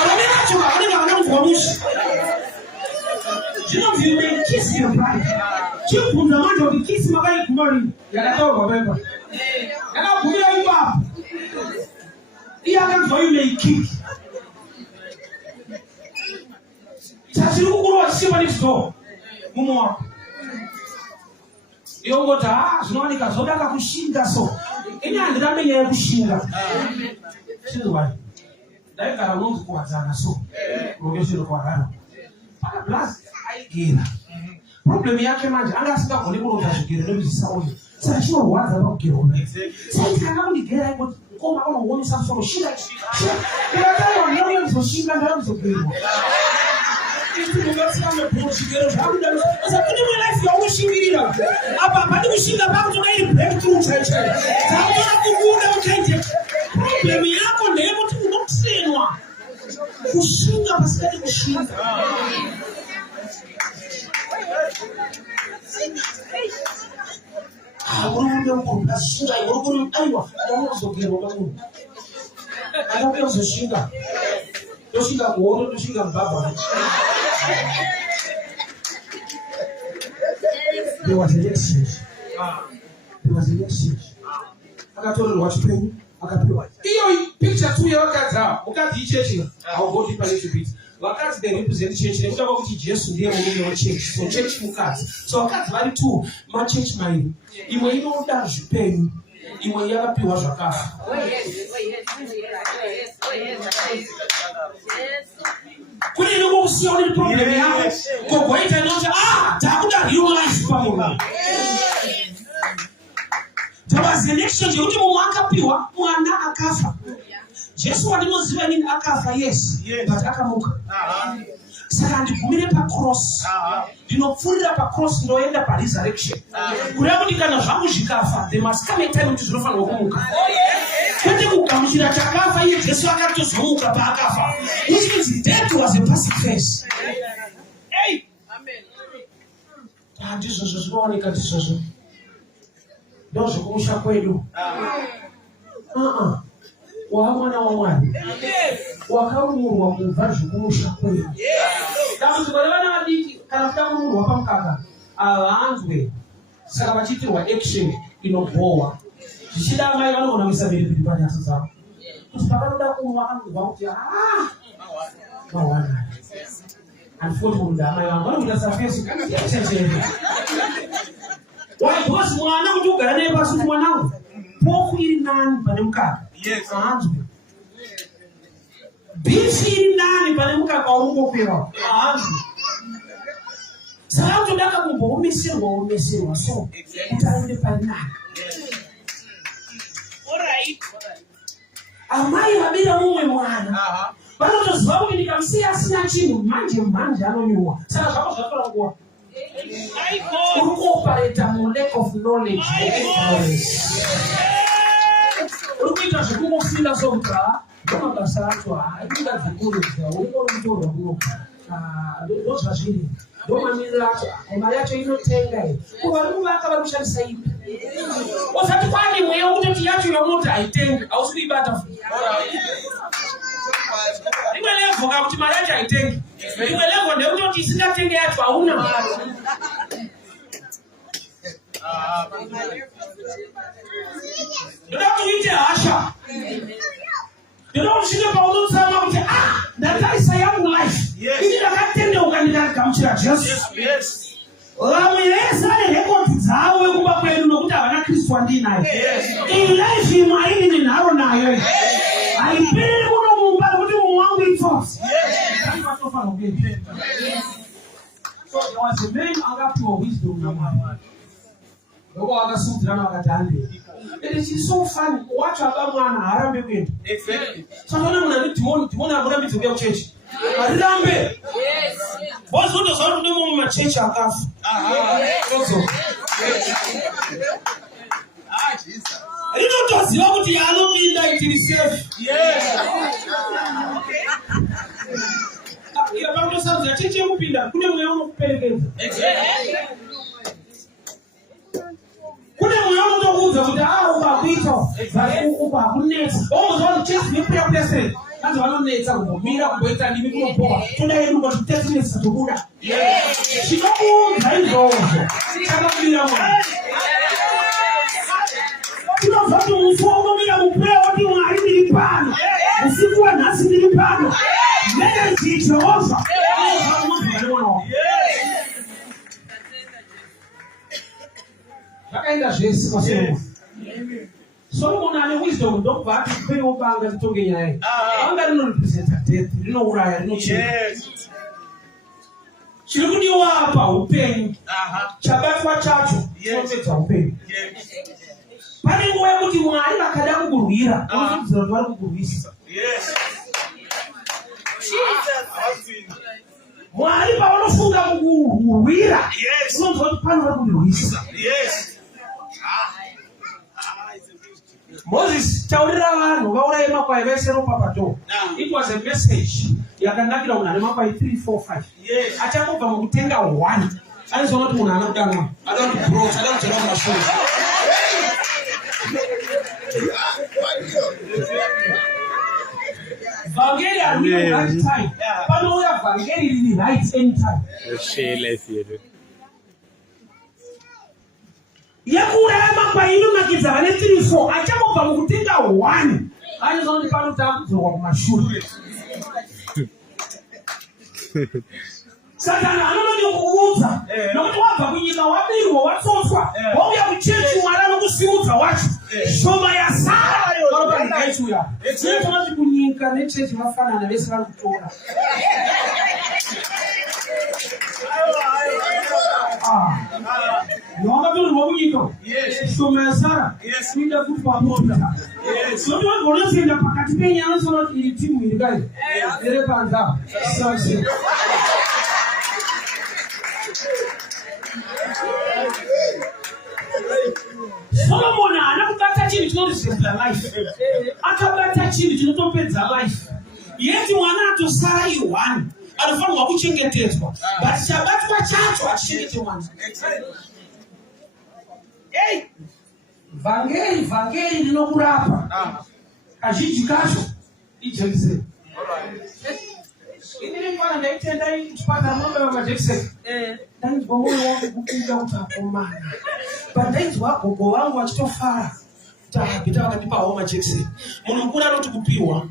you may kiss your bride. You put the man of the kiss my wife, Murray. And I'll put you back. You may kick. Just you go see what it's for. More. You go to us, no one can so that I kushinda so. Any other than me, kushinda. See why? Like I want to go at so. Progression of Quarano. Plus, I gain. Problem yake manje angasika volleyball utashikira nobisawuli. Sasa sio waza bakirona. Sasa kama ni gera iko koma kama uone Samsung shida. Kila time wanaona hizo shida ndio hizo gero. Kitu ngasi kama kushikira hapo ndio. Sasa kuni life ya ushingirira. Hapa bado kushinda bado tunaili breakthrough church. Sasa kukuda ukaje. Problem yako ndio mtu unotsenwa. Kushinda basi kushinda. There was a exchange. I told him what to pay. I picture 2 years ago. I'll go deeper a little bit. Wakati they represent church, they talk about Jesus ndiye mungu wa church. So church mukati. So wakati bali tu ma church mai. Imwe ino ndaje pen. Imwe yala piwa zakafa. Kuni ino kusioni problem yako. Koko ita nonja takuda realize pamoja. Tabazi election je uti mwaka piwa mwana akafa. Yesu alinoziva nini akafa yes but akamuka. Sasa ndipumire pa cross. Ndinopfurira pa cross ndoenda pa resurrection. Kurabudikana zvangu zvikafa they must come a time kuti zvinofanirwa kumuka. Kwete kugamuchira chakafa iye Yesu akatozomuka pa akafa. Which means death was a passive phase. Hey amen. Ndizvo zvinooneka ndizvo. Ndozvo kumusha kwedu. Wa mwana wa mwari wakaumurwa kubva zvikumusha kwedu. Dambudziko revana vadiki kana kutaumurwa pamukaka avanzwe saka vachiitirwa action inobohwa zvichida mai vanogona kuisa mberi panyasa dzavo kuti pakanoda kunwa vanobva kuti mawana unfortunately amai vangu vanokuita safesu checheve waibosi mwana kuti ugara naye pasi kuti mwanangu pofu iri nani pane mukaka ahanzwe bichi iri nani pane mukaka waungokweva ahanzwe saka kutodaka kumboomesirwa so kuti aende parinaka amai vabira mumwe mwana vanotoziva kuti ndikamusiya asina chinhu manje anonyuwa saka zvako zvatora nguva uri kuopareta lack of knowledge uri kuita zvekungofunda sokuti ndomabasa acho aida dzekuruza urikorimutorwa kuno ndozvazviri ndomamiriro acho mari yacho inotenga kuva vari kuvaka vari kushandisa ipi usati kwani mweya wokutoti yacho yomoti haitengi hausi kuibata rimwe levo kakuti mari yacho haitengi rimwe levo ndekutoti isingatenge yacho hauna mari ndoda kuti uite hasha ndoda kuti svike paunotsama kuti ndatarisa yangu life ini ndakatendeuka ndikagamuchira jesu vamwe vese vane rekodhi dzavo vekuba kwedu nokuti havana kristu wandinaye in life imwe haini nenharo nayo haiperi kunomumba nokuti mumwe wangu itsotsi vatofana kuenda so there was a man akapiwa wisdom namwari loko vakasimudzirana vakati handei ende chiri so funny wacho aba mwana haarambe kuenda sakaona munhu ane dhimoni akurambidze kuya kuchechi harirambe bozotozva kuti ndimo mumachechi akafa rinotoziva kuti yaanopinda itiri safe pakutosaudza chechi yekupinda kune mweya unokuperekedza kune mweya unotokuudza kuti ukakuita uku hakunetsa omuzva kuti chechi nepuya plesere anzi vanonetsa kumbomira kumboita ndimi kunopoa toda yedu kuti tetinetsa tokuda chinokuudza izvozvo chakakudira mwana tinobva kuti musi waunomira mupuya woti mwari ndiri pano usiku wanhasi ndiri pano energy jehovha zvakaenda zvese pasolomoni solomoni ane wisdom ndokubva ati kupewo banga titonge nyaya banga rinorepresenta death rinouraya rinochena chiri kudiwa apa upenyu chabatwa chacho chinopedza upenyu pane nguva yekuti mwari vakada kukurwira unozidzira kuti vari kukurwisa mwari pavanofunga kukurwira unonzwa kuti pano vari kundirwisa Moses taurira vanhu vauraye makwai vese ropa padoo. It was a message yakanakira munhu ane makwai 3, 4, 5 achangobva mukutenga 1 aizoona kuti munhu ana kudanwa ada kuti bros ada kuchera mumashure vhangeri hariri right time panouya vhangeri riri right anytime yakuuraya makwai inonakidza vane 3, 4 achangobva mukutenga 1 aizoona kuti panotakudzorwa kumashure Satani anonyokuudza nokuti wabva kunyika wabirwa watsotswa wauya kuchechi mwari anokusiudza wacho shoma yasara vanopanigaituya tinoti kunyika nechechi vafanana vese vari kutora wakatorerwa kunyika shoma yasara kuita kuti papota soti wagonozoenda pakati penyana sona kuti iri timu iri kai ere panza sase Solomon anakubata chinhu chinorizembla life akabata chinhu chinotopedza life yeti mwana atosara i1 anofanirwa kuchengetedzwa but chabatwa chacho hachichengetwe mwana vhangeri rinokurapa kazhinji kacho ijekiseni ini rimwana and they tend to part of my Jackson. Then go on to but that's what go on watch too far. Kita people home Jackson. Munukura not to kupiwa.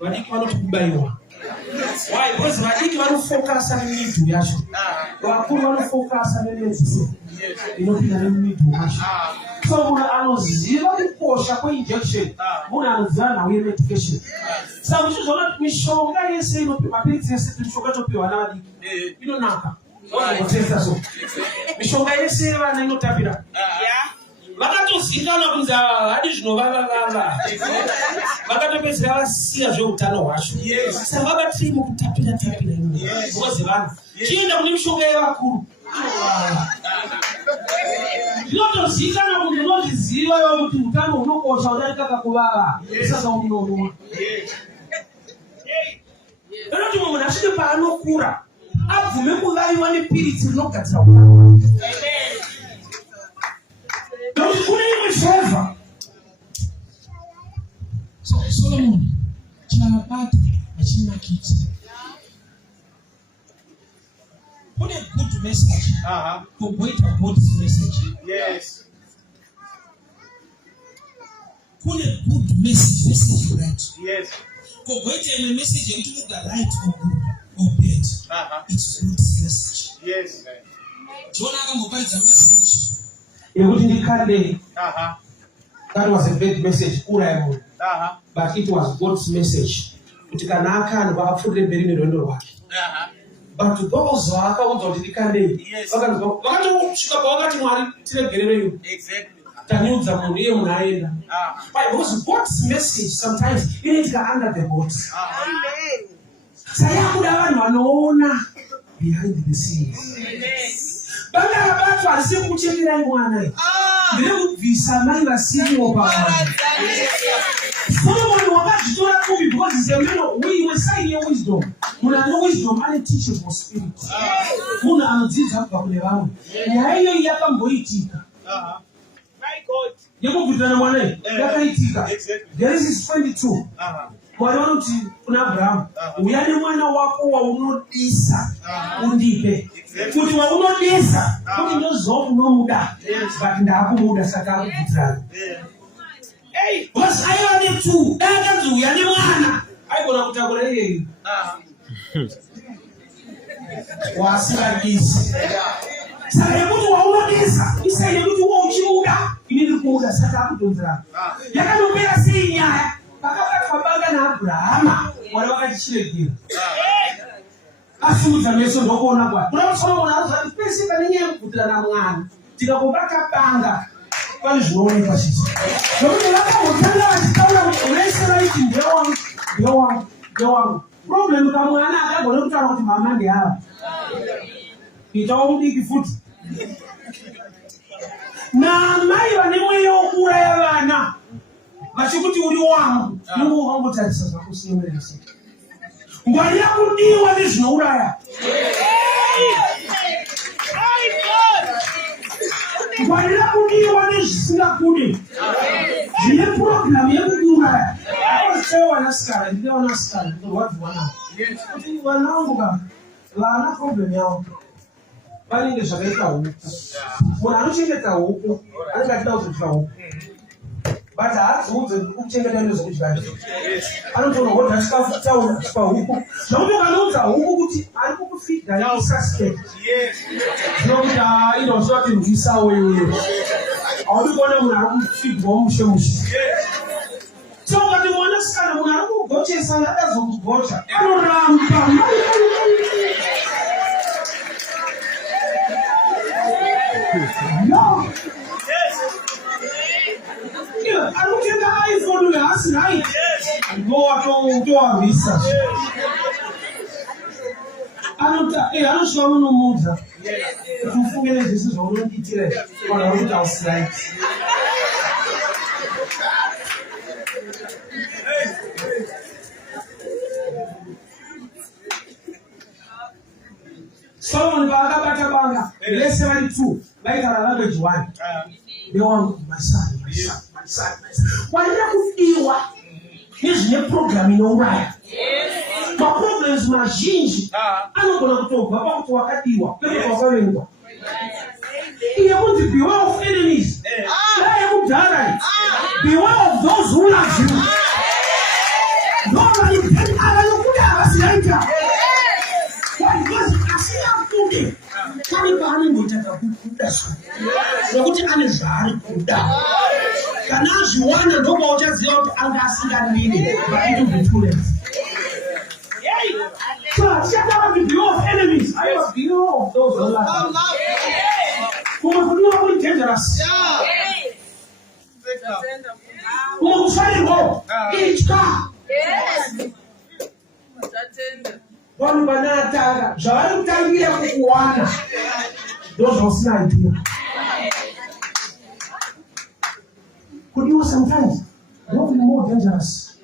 Wadiki wano to kubaiwa. Why? Because wadiki wano focus on need to yash. Wakuru wano focus on need to say. You know people need to yash. So muna ano zero kosha kwa injection. Muna ano zana we medication. So we should not mishonga yese no mapiti yese mishonga to piwa nadi. You know naka. What's so? Mishonga yese wana ino tapira. Vakatozikana kunzi hadi zvinovava vakatopedzera vasiya zveutano hwacho saka vakatii mukutapira vozi vanhu chienda kune mishonga yevakuru zvinotozikana kuti unozviziva iwe kuti utano hunokosha hudarika kakuvava saka unonoa vanoti munhu asvike paanokura abvume kuvaiwa nepiritsi rinogadzira utano So Solomon, Chalabata, Achina Kids. Put a good message. To wait about this message. Yes. Put a good message, right? Yes. To wait a message into the light or good or bad. It's not message. Yes. Jonah mobile message. That was a bad message, but it was God's message. But to those who are because God's message sometimes you need to go under the boat. Behind the scenes. Banga abantu asikuchekera imwana. Ndiro visamai vasimo pamoja. Solomon wakajitora kubi because he's a man we sign your wisdom. Muna no wisdom and teachable spirit. Muna anzita kwa kule wangu. Na hiyo yakamboitika. My God. Yebo kutana mwana. Yakaitika. Genesis 22. Mwanoti kuna Abraham. Uyane mwana wako wa unodisa. Undipe. Kuti wa unodisa. Kuti ndozo unomuda. But ndakumuda saka kutrana. Hey, was I want to? Dada zu yani mwana. Aiko kutakula yeye. Wasilagizi. Sasa kuti wa unodisa. Isaye kuti wa uchimuda. Inidi kumuda saka kutrana. Yakanopera si nyaya. Pakabanga na Abraham wale wakachirejera asuza meso ndokona kwa kuna Solomon azati pesi kanenye kutira na mwana tikakopaka panga kwani zvoone pashiti ndokuti vakabotanga vachitaura kuti unesera ichi ndewangu problem kamwana akagona kutaura kuti mama ndeava itawo mudiki futi na mai vane mweya wokuuraya vana vachikuti uri wangu mungu wangotarisa zvakusimuririsa ngwari yakudiwa nezvinouraya ngwari yakudiwa nezvisingakude zvine purogiramu yekukuuraya aosewanascara ndinewanasikara ndorwadziwana kuti vana vangu vana problem yavo vanenge zvakaita huku munhu anochengeta huku anenge achida kuzodya huku but hadziudze kuchengeta nezvekudya anotoona kuti achikafu taura chipa huku nokuti vanoudza huku kuti ari kukufidha isuspect zvinokuti inozvati mvisawo iwewe haudi kuona munhu ari kufidhwawo mushemushe so ukati mwanasikana munhu ari kugochesa akazokugocha anoramba no. I don't get the iPhone last night. Go out to our research. I don't show no more. If you forget this is all on the on a route outside. Solomon Banga, let's 72, like our language one. They want my son. Why not you? Here's your program in Orion. My problem makonsequence mazhinji anogona kutobva pakuti wakadiwa kwete wakavengwa. Iye kunzi beware of enemies. Dai yekudhara beware of those who love you. Nobody can avanokuda havasiyaita. Because asina kude kani paanongotaka kukuda so nokuti ane zvaari kuda. Kana azviwana ndoba uchaziva kuti anga asinganini vaitobvetuleza. So achakava to beware of enemies. I was beware of those who love you. Kumekuwa kuli dangerous. Kumekuwa ichka. Wanu banataka jari kutangia kukuwana. Those who see idea. Could you sometimes not be more dangerous?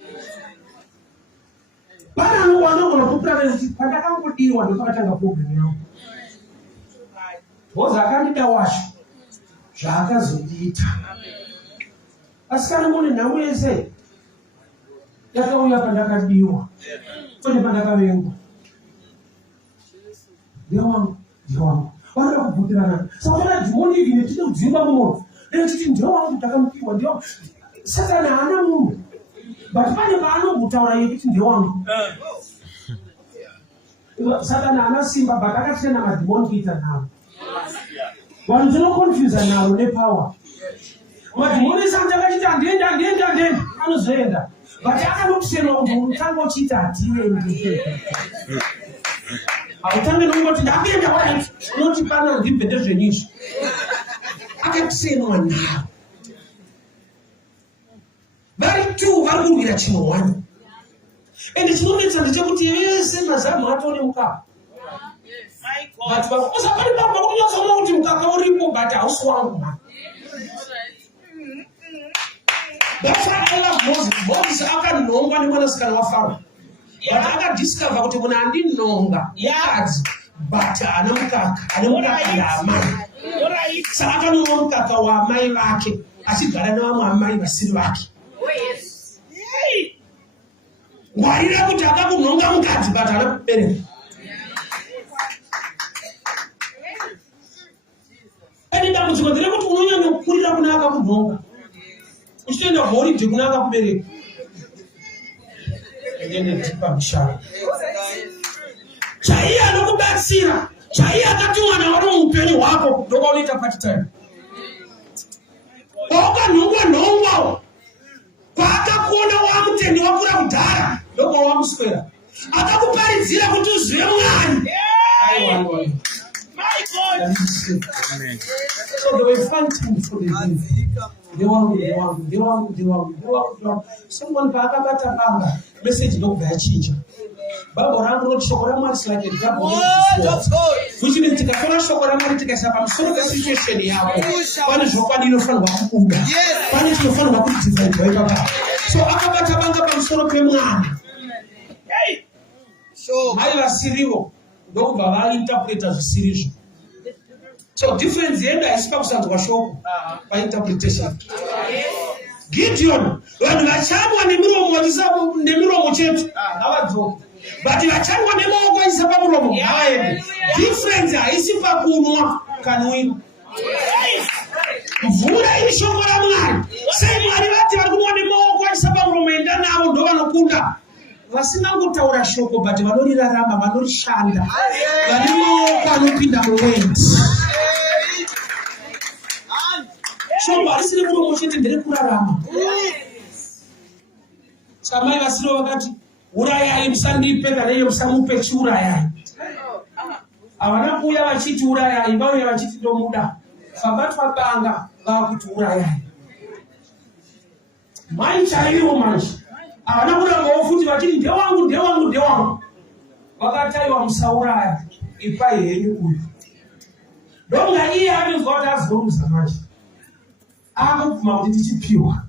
Bana no wana kuna kupra pada kama kudiwa ndio katanga problem yao. Boza akandida washo. Zvakazodita. Asikana mune naweze. Yakauya pandakadiwa. Kone pandakavengwa. Ndewangu. Vanoda kubvutirana. Saka dhimoni ivine tine kudzimba mumoto. Nekuti ndewangu takamupiwa ndewangu. Satani haana munhu. But pane paanogutaura yekuti ndewangu. Satani haana simba but akatenda madhimoni kuita nawo. Vanhu tinokonfyuza naro nepower. Madhimoni sakachita ndenda anozoenda. But akanokusema kuti unotanga uchiita hatiendi. Akutange nongoti ndakuenda right. Unoti pana ndibvete zvenyizvi. Akakusemwa naro. Vari two vari kurwira chinhu one. Ende chinonetsa ndechekuti vese mazamu atone mukaka. But usapari baba kunyatsona kuti mukaka uripo but hausi wangu man. That's why I love Moses. Moses akanongwa nemwanasikana waFaro. But akadiscover kuti muna andinonga yakadzi but ana mukaka yaamai. Saka akanonga mukaka waamai vake achigara nevamwe amai vasiri vake. Ngwarira kuti akakunonga mukadzi but ana kubereka. Enda kuzikonzera kuti unonyanya kukurira kuna akakunonga. Uchitenda holiday kuna akakubereka. Ngene tipa mshara. Chaiye anokubatsira. Chaiye akatumwa nawo muupenyu hwako ndoka unoita part time. Wakanongwa. Kwakakuona wamutendi wakura kudhara ndoka wamuswera. Akakuparidzira kuti uzive Mwari. Aiwa. My God. Amen. So there were fun times for the day. They want. Someone pakabata banga message ndokubva yachinja. Baba rangu roti shoko raMwari is like a double. Which means tikafana shoko raMwari tikaisa pamusoro pesituation yako. Pane zvokwadi inofanirwa kukuda. Pane chinofanirwa kuti dzivhaidwa ipapa. So akabata banga pamusoro pemwana. Mai vasirivo ndokubva vainterpreta zvisirizvo. So difference yenda haisika kusanzwa shoko painterpretation. Gideon vanhu vachamwa nemiromo chetu havadzoki. But vachamwa nemaoko aisa pamuromo havaendi. Difference haisi pakunwa kanwino. Mvura iri shoko raMwari. Sei Mwari vati vari kunwa nemaoko aisa pamuromo enda navo ndo vanokunda. Vasina kutaura shoko but vanorirarama vanorishanda. Vane maoko anopinda muwendi. Shoko harisiri muromo chete ndere kurarama. Samai vasiro vakati urayai musandipenda neye musamupe chiurayai. Havana kuuya vachiti urayai vauya vachiti ndomuda. Vabatwa banga vakuti urayai. Mai chaivo manje. Havana kurambawo futi vachiti ndewangu. Vakataiwa musauraya ipai henyu uyu. Ndonga iye anonzwa kuti azoruza manje. Akubvuma kuti tichipiwa.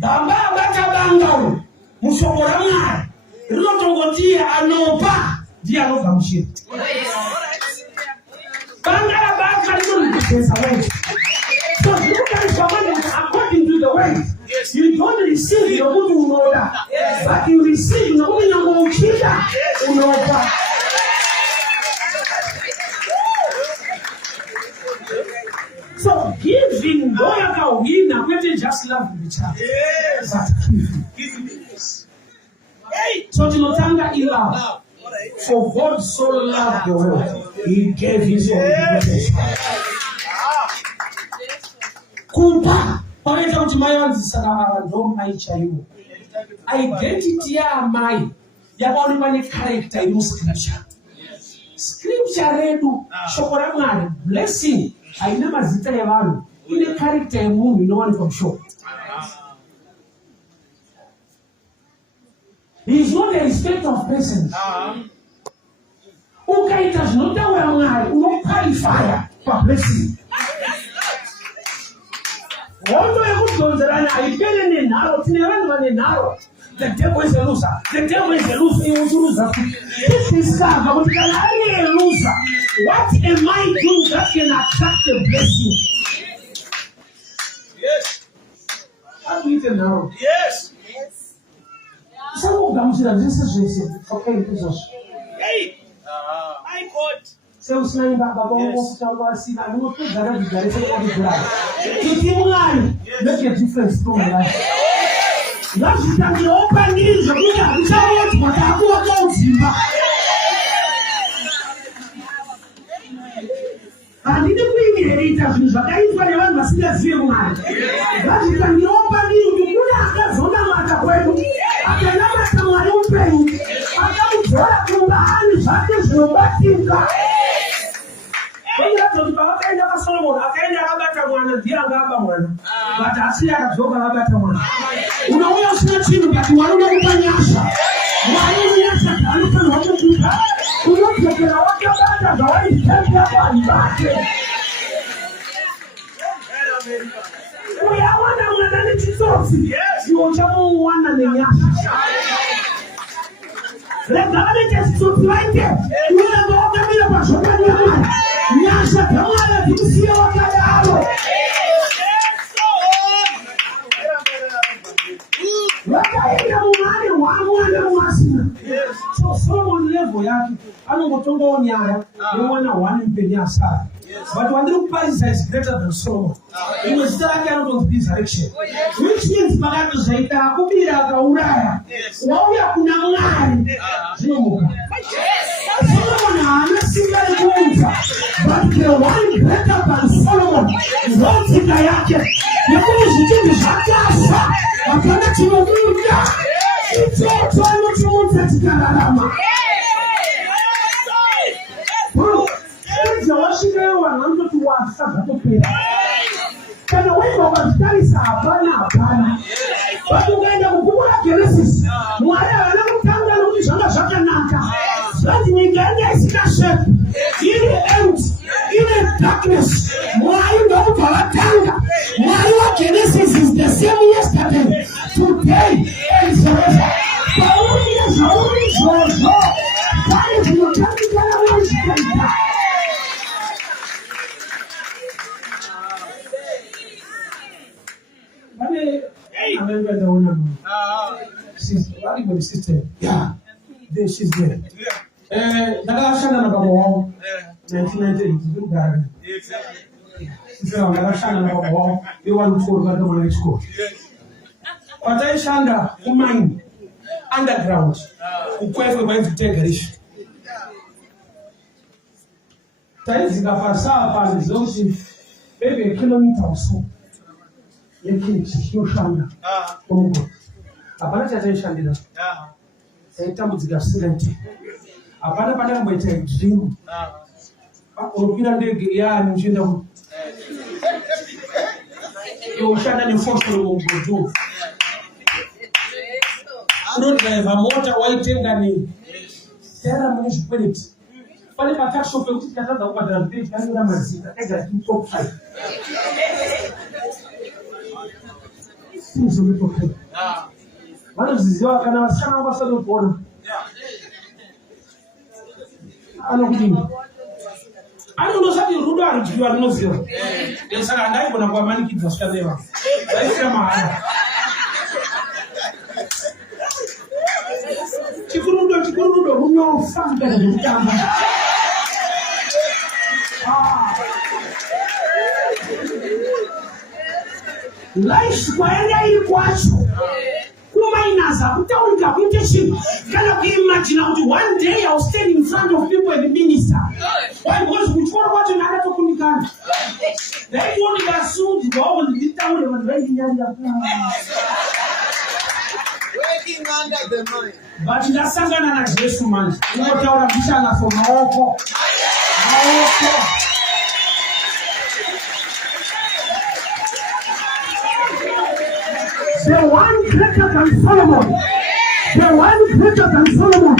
Bamba abata banga uyu mushoko raMwari rinotongoti anopa ndiye anobva mushiro. Banga rabaka rinonogeza wait. So look at it according to the way. You don't receive your good unoda, but you receive your good unoda. unopa. So giving, boya kauhina, kwete just love each other. Yes. But giving. Hey. So tinotanga love. For God so loved the world, He gave His only Son. Kumpa, pamoja kuti mai vanzisana ndo mai chaiwo. Identity ya mai yakaonekwa necharacter iri muscripture. Scripture redu shoko raMwari blessing haina mazita evanhu, ine character yemunhu inowanikwa mushoko. He is not a respecter of persons. Ukaita zvinotaura Mwari unoqualifya pablessing. Hondo yekudzonzerana haipere nenharo, tine vanhu vane nharo. The devil is a loser. The devil is a loser. He was a loser. This is God. But when I am a loser, what am I doing that can attract the blessing? Yes. How do you tell now? Yes. Some of them say, this is okay, Jesus. Hey. My God. So it's not about I will put that make a difference to my life. That's the open news. And in the beginning, it is what I want to see as you want. That is the open news. You have no matter where you are. I cannot come my own pain. I can't try to manage that is no bad thing. Akaenda Solomon, akaenda akabata mwana, ndiye akaba mwana. But asiye akazoka akabata mwana. Unaona usina chini but wanaona kupanyasha. Wanaonyesha taarifa na watu kuta. Unapokea wakabata zawadi tembe hapa ibake. Uyaona mwanani chisosi. Yes, uochamu wana nenyasha. Regarding the society, we are not going to be able to show you. Nyasha tamala tisia wakadalo. Wakaenda mumari wamwana mwasina. So Solomon level yake anongotonga onyaya yomwana wani mpenya asara. But when the price is greater than Solomon, he was still carried on this direction. Which means Magato Zaita, Kubira, Uraya, Wawia Kunamari, Zinomuka. Solomon, not single wounds, but the one greater than Solomon is not in the Yaki. The woman is Shakasa, a connection of Muda. It's all time to move at Garama. Wanaanza tuwasaka tupira. Kana wewe wakati hapana hapana. Watu wanaenda kukula Genesis. Mwana anamtanga na kujishanga shaka naka. Sasa nyingine isika Sept. Ile empty, ile darkness. Mwana ndio utawatanga. Mwana wa Genesis is the same yesterday, today and forever. Pauli ya Sauli zozo. Pale tunataka kana wewe shika. I remember the owner. She's very good sister. Yeah. Then she's there. Nagashana na baba wao. 1998 good guy. Sasa nagashana na baba wao. They want to go to the school. Patai shanda kumaini underground. Ukwewe went to take a risk. Taizi kafasa pale zote maybe a kilometer or so. Yeki sio shamba. Mungu. Hapana cha shamba. Saitambu zigasilenti. Hapana pale mwete dream. Unapira ndege ya njinda huko. Ushanda ni force wa Mungu. Don't drive a motor white ngani. Tera mwenye spirit. Pale patasho kwa utikataza kwa drive yani na mazika. Ega top 5. Things will be okay. One of these young and I was kind of a sort of water. I don't know something rude and you are no zero. There's a knife on a woman keeps us together. That's a man. She couldn't do kurudo runyo fambe ndikamba. Life kwaenda iri kwacho. Kumainaza kutaurika kuite chinhu. Kana kuimagine kuti one day I'll stand in front of people and minister. Why? Because kuchikoro kwacho ndakatokunikana. Ndaikuoni kasudi kwawo nditaure vanhu vaindinyarira. Working under the mind. But ndasangana naJesu manje. Unotaura kushanga for maoko. The one greater than Solomon. The one greater than Solomon.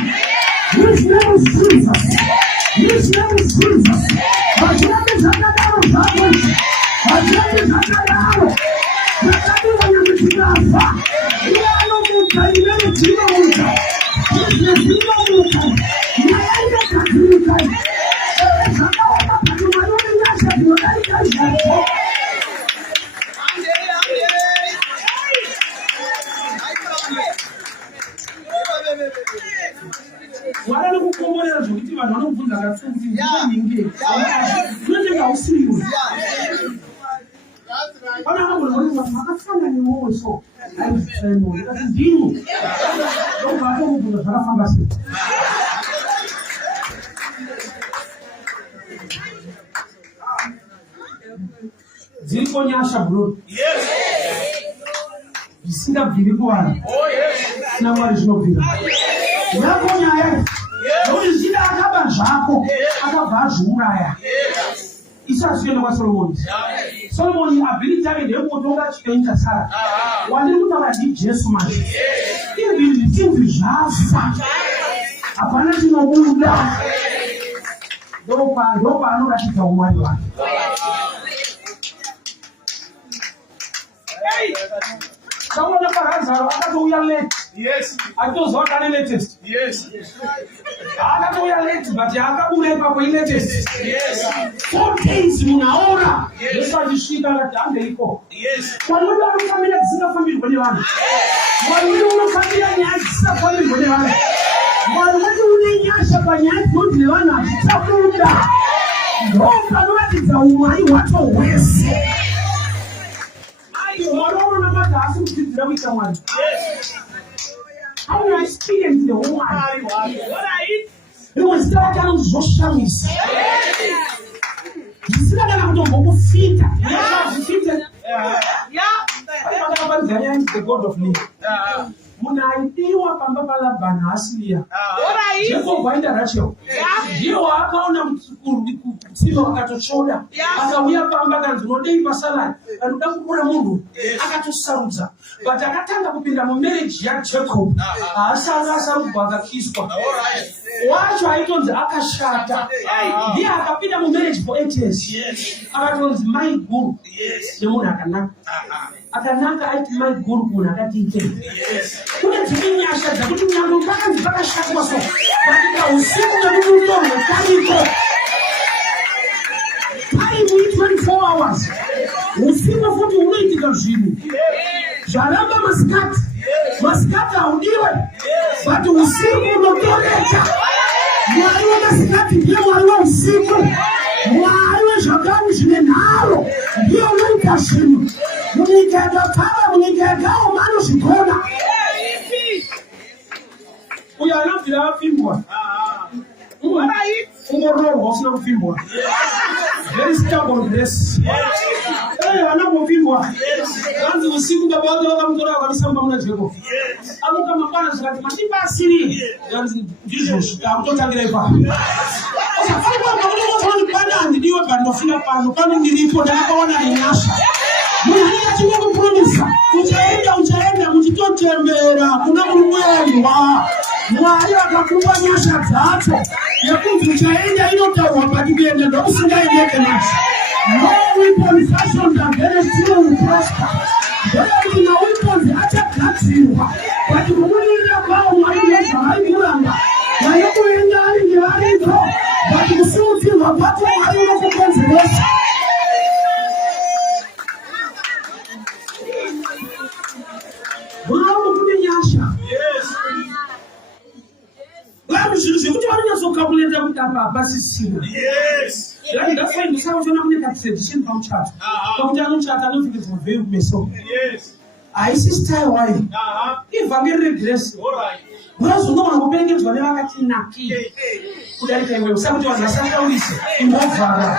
His name is Jesus. His name is Jesus. But name is Hakadaro Shabbos. But name is Hakadaro. Hakadaro Yamishinafa. Yano Muta, Yano Tima Muta. Yano Tima Muta. Yano Katrika. Hakadaro Katrika. Yano Wala kukomolera zokuti vanhu vanobvunza katsuti ndinge ndinenge usiriwe pana vanhu vakafanga nemoyo so Trymore ndini ndobato kubvunza zvakafamba sei dziriko nyasha bro zvisingabviri kuvanhu sina mwari zvinobvira yako nyaya nokuti zvichida akaba zvako akabva azviuraya isazvienda kwaSolomoni. Solomoni ability yake ndeyekutonga chipenyu chasara wandiri kutaura ndiJesu manje ivi zvitimbi zvafa hapana chinobuda ndopaanoratidza umwari wake. Someone Parazaro, akatouya late. Yes. Atozwa kane latest. Yes. Akatouya late, but akabuda ipapo latest. Yes. 4 days munaora. Yesu achisvika akati angeiko. Yes. Mwari wedu anofambira dzisingafambirwe nevanhu. Mwari wedu unofambira nyaya dzisingafambirwe nevanhu. Mwari wedu une nyasha panyaya dzinonzi nevanhu achitabuda. Ndopanoratidza umwari hwacho hwese. How do I experience the whole life? It was like I was just shamies. You see that I'm going to fit. The God of me. Munaidiwa pamba pala bana asilia. Jeko kwaenda Rachel. Ndio akaona kutsiba akatochoda. Akauya pamba kanzi nodei pasala. Anoda kukura munhu akatosarudza. But akatanga kupinda mu marriage ya Jacob. Asarubva akakiswa. Wacho aitonzi akashata. Ndiye akapinda mu marriage for 8 years. Akatonzi my guru. Nemunhu akanaka. Akanaka aiti my guru kuna akati ike. Kune dzimwe nyasha dzakuti nyango pakanzi pakashatwa so. Vakika usiku nekutonga kaniko. Time we 24 hours. Usiku futi unoitika zvinhu. Zvaramba masikati. Masikati haudiwe. But usiku unotoreka. Mwari wemasikati ndiye mwari weusiku. Mwari wezvakamu zvine nharo ndiye unoita zvinhu. Munyika yakapfava, munyika yakaoma anozvigona. Uyo anobvira vapfimbwa. Ungororwa usina kupfimbwa. Very stubborn grace. Vanambopfimbwa. Vanzi usiku baba vake vakamutora vakamisamba muna Jacob. Amuka mangwana zvikati mandibasiri. Vanzi ndizvo akutotangira ipapo. Pana ndidiwe panofika pano pano ndiripo ndakaona nenyasha. Munhu achikupromisa uchaenda muchitotembera kuna kumwendwa. Mwari akakupa nyasha dzacho yekuti uchaenda inotaurwa pati kuenda ndokusingaendeke nacho. No weapon fashioned against you will prosper. Ndokuti maweapons achagadzirwa pati kumumirira kwawo Mwari nezvaaimuranga vayokuenda ari ngevariko pati kusimudzirwa pati Mwari unokukonzeresa. hapa basi sina. Yes. That's why you say we don't need that tradition from church. From the church, I don't think it's very meso. Yes. I sister why? If I get redress. All right. Because no one will pay you to the market in a key. Could I tell you something on the Sunday in Muparinga?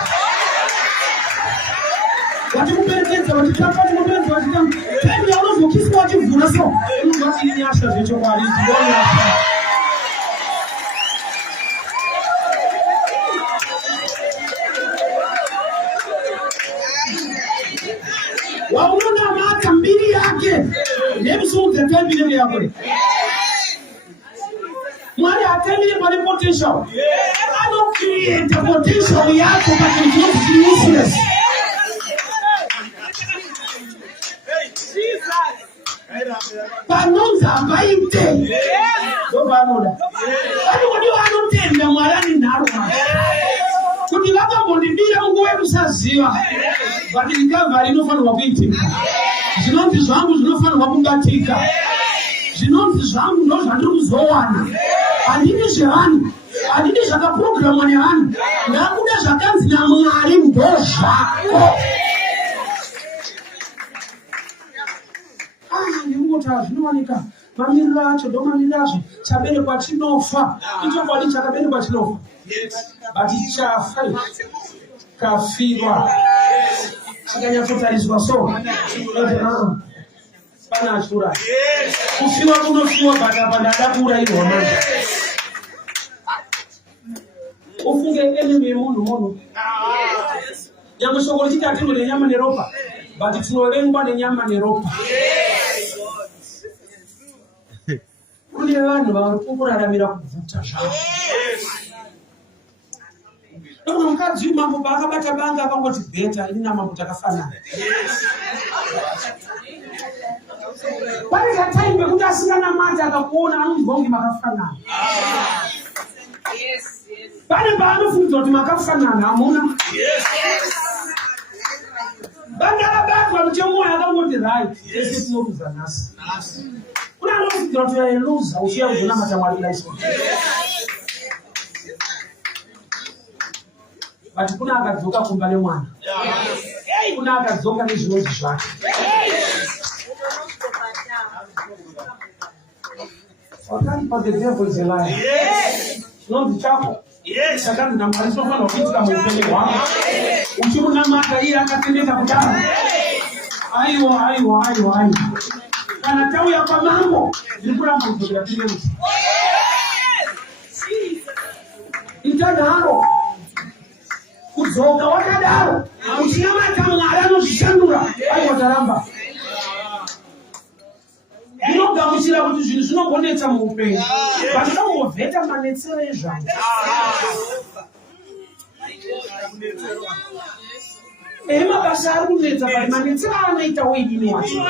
What you pay against what you can't put in the what you can. Tell me all of you kiss what you've done. So, you got in the ashes with your body. Wauna mata mbili yake. Nemsu the mbili yake. Mwani atemi the potential. I don't create the potential yako but it's not useless. Panonza baite. So banoda. Ani wadi wanotenda mwalani naruma. Kuti vaka mbondibira Mungu wetu saziwa. But recovery inofana wapiti. Zvinonzi zvangu zvinofana wakungatika. Zvinonzi zvangu ndozvandiri kuzowana. Handidi zvevanhu. Handidi zvakaprogramwa nevanhu. Ndakuda zvakanzi naMwari ndozvako. Ndingotaura zvinowanika. Mamiriro acho ndomamiriro azvo. Chaberekwa chinofa. Ichokwadi chakaberekwa chinofa. But ichafa. Kafirwa. Chakanyatsotariswa so. Panachura. Kufiwa kunofiwa bakapa ndadabura iwona. Ufunge enemy munhu. Nyamushongoro chitatu nenyama neropa. But tinorengwa nenyama neropa. Kune vanhu vari kuraramira kubvuta zvavo. Mukadzi mambo paakabata banga akangoti bheta ina mambo takafanana. Pane time yekuti asina mati akakuona anonzwa kunge makafanana. Pane paanofungidzwa kuti makafanana hamuna. Banga rabatwa muchemoyo akangoti right. Ese tinoruza nhasi. Kuna anofungidzwa kuti ailuza uchiya kuzonamata Mwari laiswa. But kuna akadzoka kumba nemwana. Kuna akadzoka nezvinonzi zvake. Wakati pa the devil is a liar. Zvinonzi chako. Saka naMwari sinofanira kuitika muupenyu hwako. Uchimunamata iye akatendeka kudaro. Aiwa. Kana tauya pamambo, ndiri kuramba kudzokera tinemuti. Itadaro. Kudzoka wakadaro. Uchinamata Mwari anozvishandura. Aiwa taramba. Ndinogamuchira kuti zvinhu zvinogonetsa muupenyu. Vatinongovheta manetsero ezvangu. Mabasa ari kunetsa kuti manetsero anoita weidini wacho.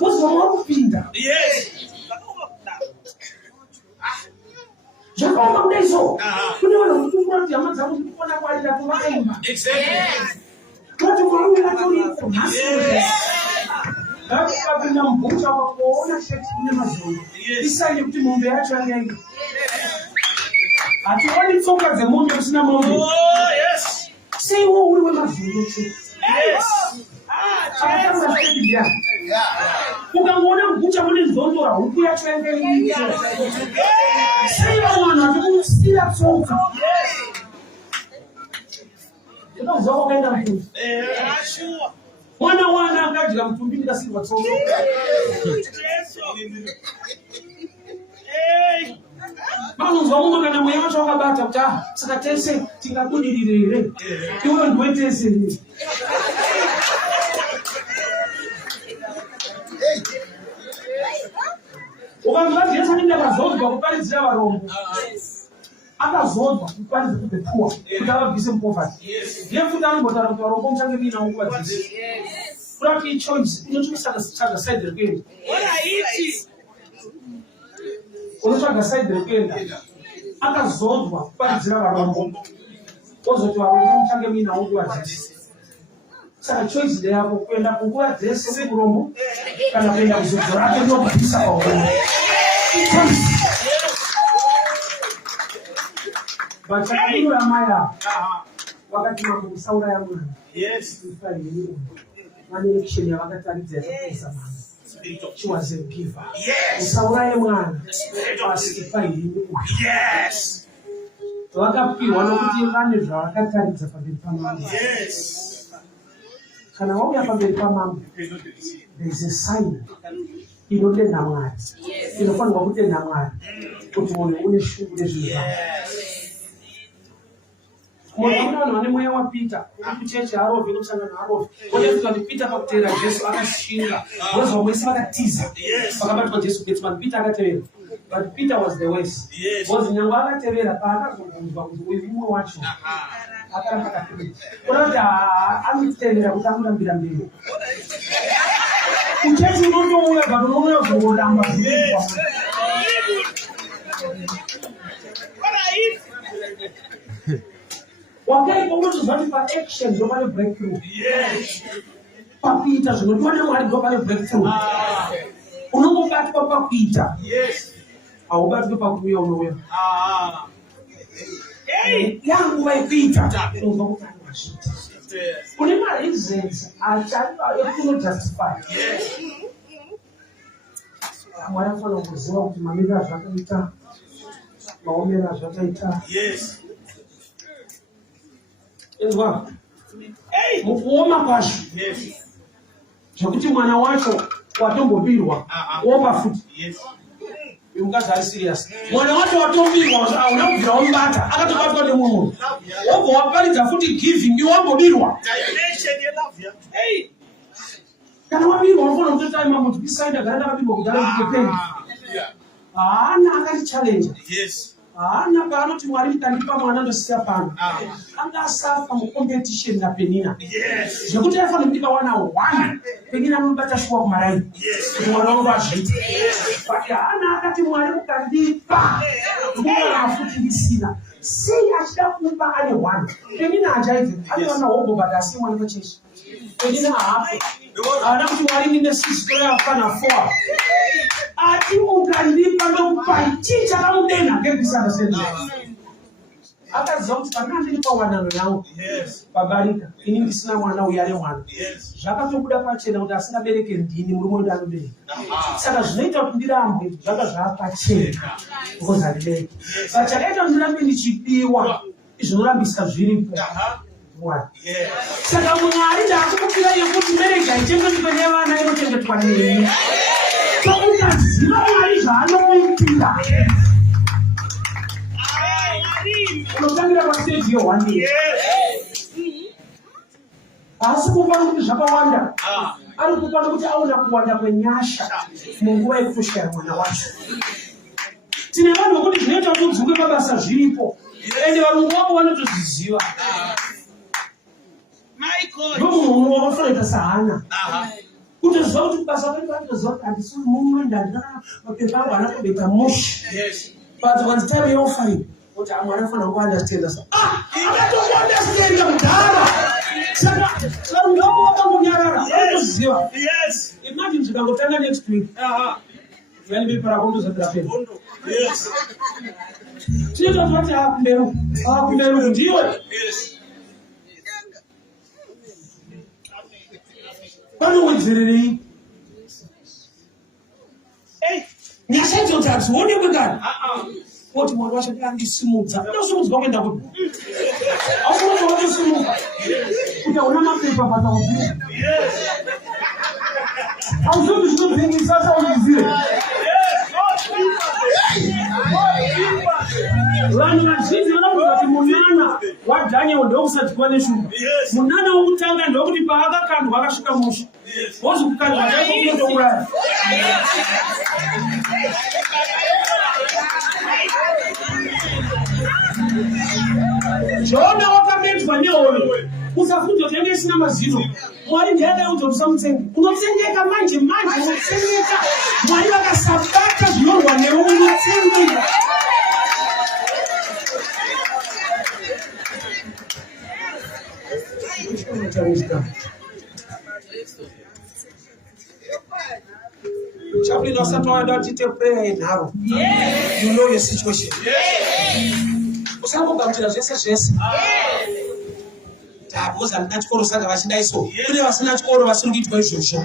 Wozomwa kupinda. Zvakaoma kudai so. Kune vanhu vakutungura kuti hama dzavo dzirikupona kwaita tovakaimba. Kuti Mwari atoripo nhasi. Vakapinda mubhuta wakaona sheti kune mazoni. Isaini kuti mombe yacho yanyaika. Hationi tsoka dzemombe kusina mombe. Sei wo uri wemazoni chete. Chakatanga sheti ya. Ukangoona mubhuta mune nzondora huku yacho yanyaika. Sei vanhu vatikusira tsoka. Ndinozwa wakaenda mubhuta. Wana akadya mutumbi ndikasirwa tsoka. Vanonzwa mumwe kana mweya wacho wakabata kuti saka tese tingabudirire here. Iwe ndiwe tese here. Ukamva Jesu anenge akazodwa kuparidzira varombo. Akazodwa kuparidzira kupepuwa kuti avabvise mupoverty. Yefuti anongotaura kuti varombo muchange muina nguva dzese. Kurati choice inotsvaga side rekuenda. Unotsvaga side rekuenda. Akazodwa kuparidzira varombo. Ozoti varombo muchange muina nguva dzese. Saka choice ndeyako kuenda kunguva dzese sekurombo kana kuenda kuzodzo rake ndokubvisa paurombo. Vachakura maya. Wakati mambo saura ya mwana. Yes. Mani election ya wakati alidzia kupesa mwana. She was a giver. Yes. Saura ya mwana. Pasikipai. Yes. Wakapi wanokuti vane zvavakati alidzia pamberi pamama. Yes. Kana wauya pamberi pamama. There is a sign. Inotenda Mwari. Inofanirwa kutenda Mwari. Kuti munhu une shungu nezvinhu. Munhu vane mweya waPita, kuchechi Harovhi nokusangana naHarovhi. Wonekuti Pita pakutevera Jesu akashinga. Wozwa mwese vakatiza. Pakabatwa Jesu Gethsemane, Pita akatevera. But Peter was the worst. Because nyangwa akatevera paakazobvunzwa kuti uyu mumwe wacho. Akaramba akatevera. Kuti anotevera kuti amurambira mberi. Kuchechi unotouya but unomuya kuzongoramba. Wakati pomoto zvati pa action ndo pane breakthrough. Yes. Pakuita zvinodiwa Mwari ndo pane breakthrough. Unongobatwa pakuita. Yes. Haubatwi pakuuya unouya. Yangu vaikuita. Unozokutangashita. Une mareasons ekuno justify. Yes. Mwari anofanira kuziva kuti mamiriro azvakaita, maomero azvakaita. Yes. Ezwa. Mukuoma kwazvo. Zvekuti mwana wacho watombobirwa opa futi. Uyu mukadzi ari serious. Mwana wacho watombirwa hauna kubvira wamubata akatobatwa nemumwe. Wobva waparidza futi giving wambobirwa. Kana wabirwa unofanira kutota imambo tipisaida gara ndakabirwa kudhara ndikepeni. Haana akati challenge. Yes. Haana paanoti Mwari mutandipa mwana ndosiya pano. Anga asafa mucompetition naPenina. Yes. Zvekuti afanira kundipa wana 1. Penina anobata shuwa kumaraini. Yes. Kuti mwana wangu azviite. But haana akati Mwari mutandipa. Mwana futi ndisina. Sei achida kupa ane 1. Penina achaite. Ane wana hobo but asi mwana wacheshi. Penina haapo. Haana kuti Mwari nine 6 toya afana 4. Ati mukandipa ndokupachicha kamudenga ngekisana senze. Akaziva kuti kana ndiripa wanano yangu pabarika ini ndisina mwana uyare mwana. Zvakatobuda pachena kuti asingabereke ndini murume ndanobereka. Saka zvinoita kuti ndirambe zvaka zvapachena because handibereki. Pachakaita kuti ndirambe ndichipiwa zvinorambisa zviripo. Saka Mwari ndakumukira yekuti bereka ichengetiwe nevana inochengetwa neni. Ukaziva Mwari zvaanokuitira. Unotangira pastage yo1 asi kupana kuti zvakawanda. Ari kupana kuti aona kuwanda kwenyasha munguva yekufushira mwana wacho. Tine vanhu vokuti zvinoita kuti udzunge mabasa zviripo ende varungu vavo vanotozviziva. Ndomunhu wakafanira sahana. Kutoziva kuti basa rake vatoziva kuti handisi mumwe ndandara mapepa angu anatobeta mushi. But when the time you're offering, what I'm going to understand is, I don't understand the data. Yes. Imagine you can go to next week. When people are going to the traffic. Yes. See what happened there? Yes. What do we do? Hey, you said your taps. What do you got? What you want to do? I'm smooth. No smooth. Go in the book. I want to smooth. You don't want to paper, but I'll do. Yes. I'm sure this good thing is also easy. Rani mazhinji vanokuti kuti munana waDaniel ndokusati shuga. Munana wokutanga ndokuti paakakandwa akasvika musha. Wozi kukandwa chaiko kundouraya. Jona wakamedzwa nehoyo. Usafunge kuti enge isina mazino. Mwari ndiye akaudza kuti usamutsenge. Unotsengeka manje unotsengeka. Mwari vakasabata zvinorwa newe unotsengeka. Chaplain also told us to prayer in Haro. You know your situation. Usanga kugamuchira zvese. Because andina chikoro saka vachida iso. Kune vasina chikoro vasiri kuitwa izvozvo.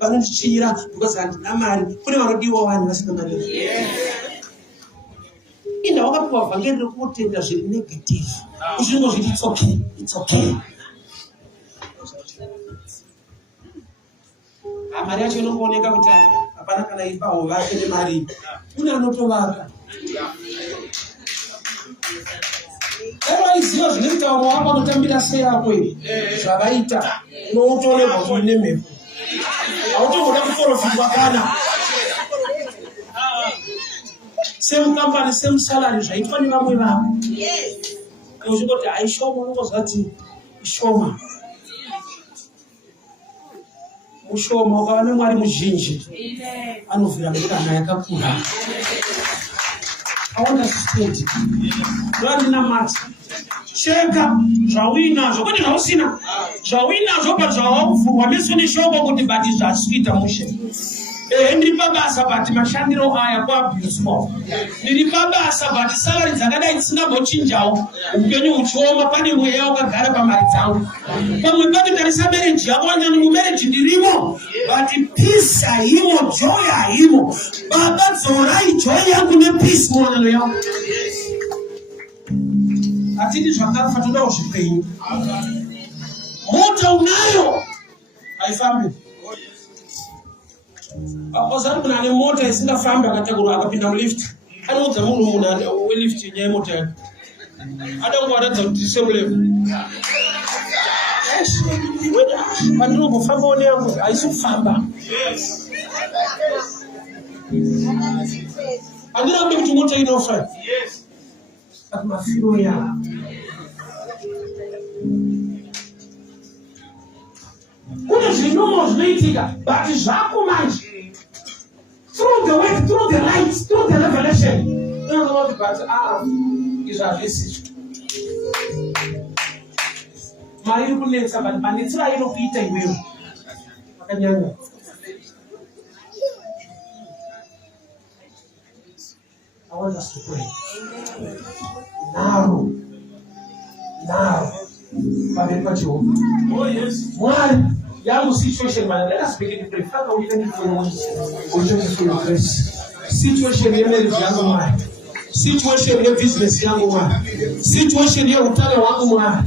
Vanondichinyira because handina mari. Kune vanodiwa vanhu vasina mari. Inda wakapiwa vhangeri rekutenda zviri negative. Uzvingo zviti it's okay. Mari yacho inongooneka kuti hapana kana imba hovake nemari. Kune anotovaka. Iziva zvine mutauro wako kutambira sei yako iyi. Zvavaita. Unotoonekwa kuti nemhepo. Hautongoda kuprofitwa kana. Same company, same salary, zvaitwa nevamwe vavo. Uzvingoti haishoma, unongozva kuti ishoma. Mushoma ukava nemwari muzhinji anovhira mikana yakakura. I understand. Randina mati. Cheka zvawinazvo kuti zvausina. Zvawinazvo pazvawavhurwa meso neshoko kuti bati zvasvita mushe. Ndiri pabasa bati mashandiro aya kuabhuswa. Ndiri pabasa bati salary dzakadai dzisingambochinjawo. Upenyu huchioma pane mweya wakagara pamari dzangu. Pamwe patotarisa marriage yako wanyani mumarriage ndirimo. Bati peace haimo, joy haimo. Baba dzorai joy yangu nepeace muwanano yangu. Atiti zvakafa toda kuzvipenyu. Mota unayo haifambi. Apozari kuna ane mota isingafambi akatakura akapinda mulift. Anoudza munhu welift nyaya yemota yake. Ada kuwaradza kuti same level. Pandinongofamba one yangu haisi kufamba. Andina kuda kuti mota inofa. Ati mafiro ya. Kuna zvinhu zvinoitika, but zvako manje. Through the way, through the light, through the revelation. No, but is a message. Mari kunetsa but manetsira inokuita iwewe. Akanyanya. I want us to pray. Now. Oh yes. One young situation, man. Let us begin to pray. Father, we thank you for your mercy. We thank you for your grace. Situation in marriage, young man. Situation in business, young man. Situation in utale wangu man.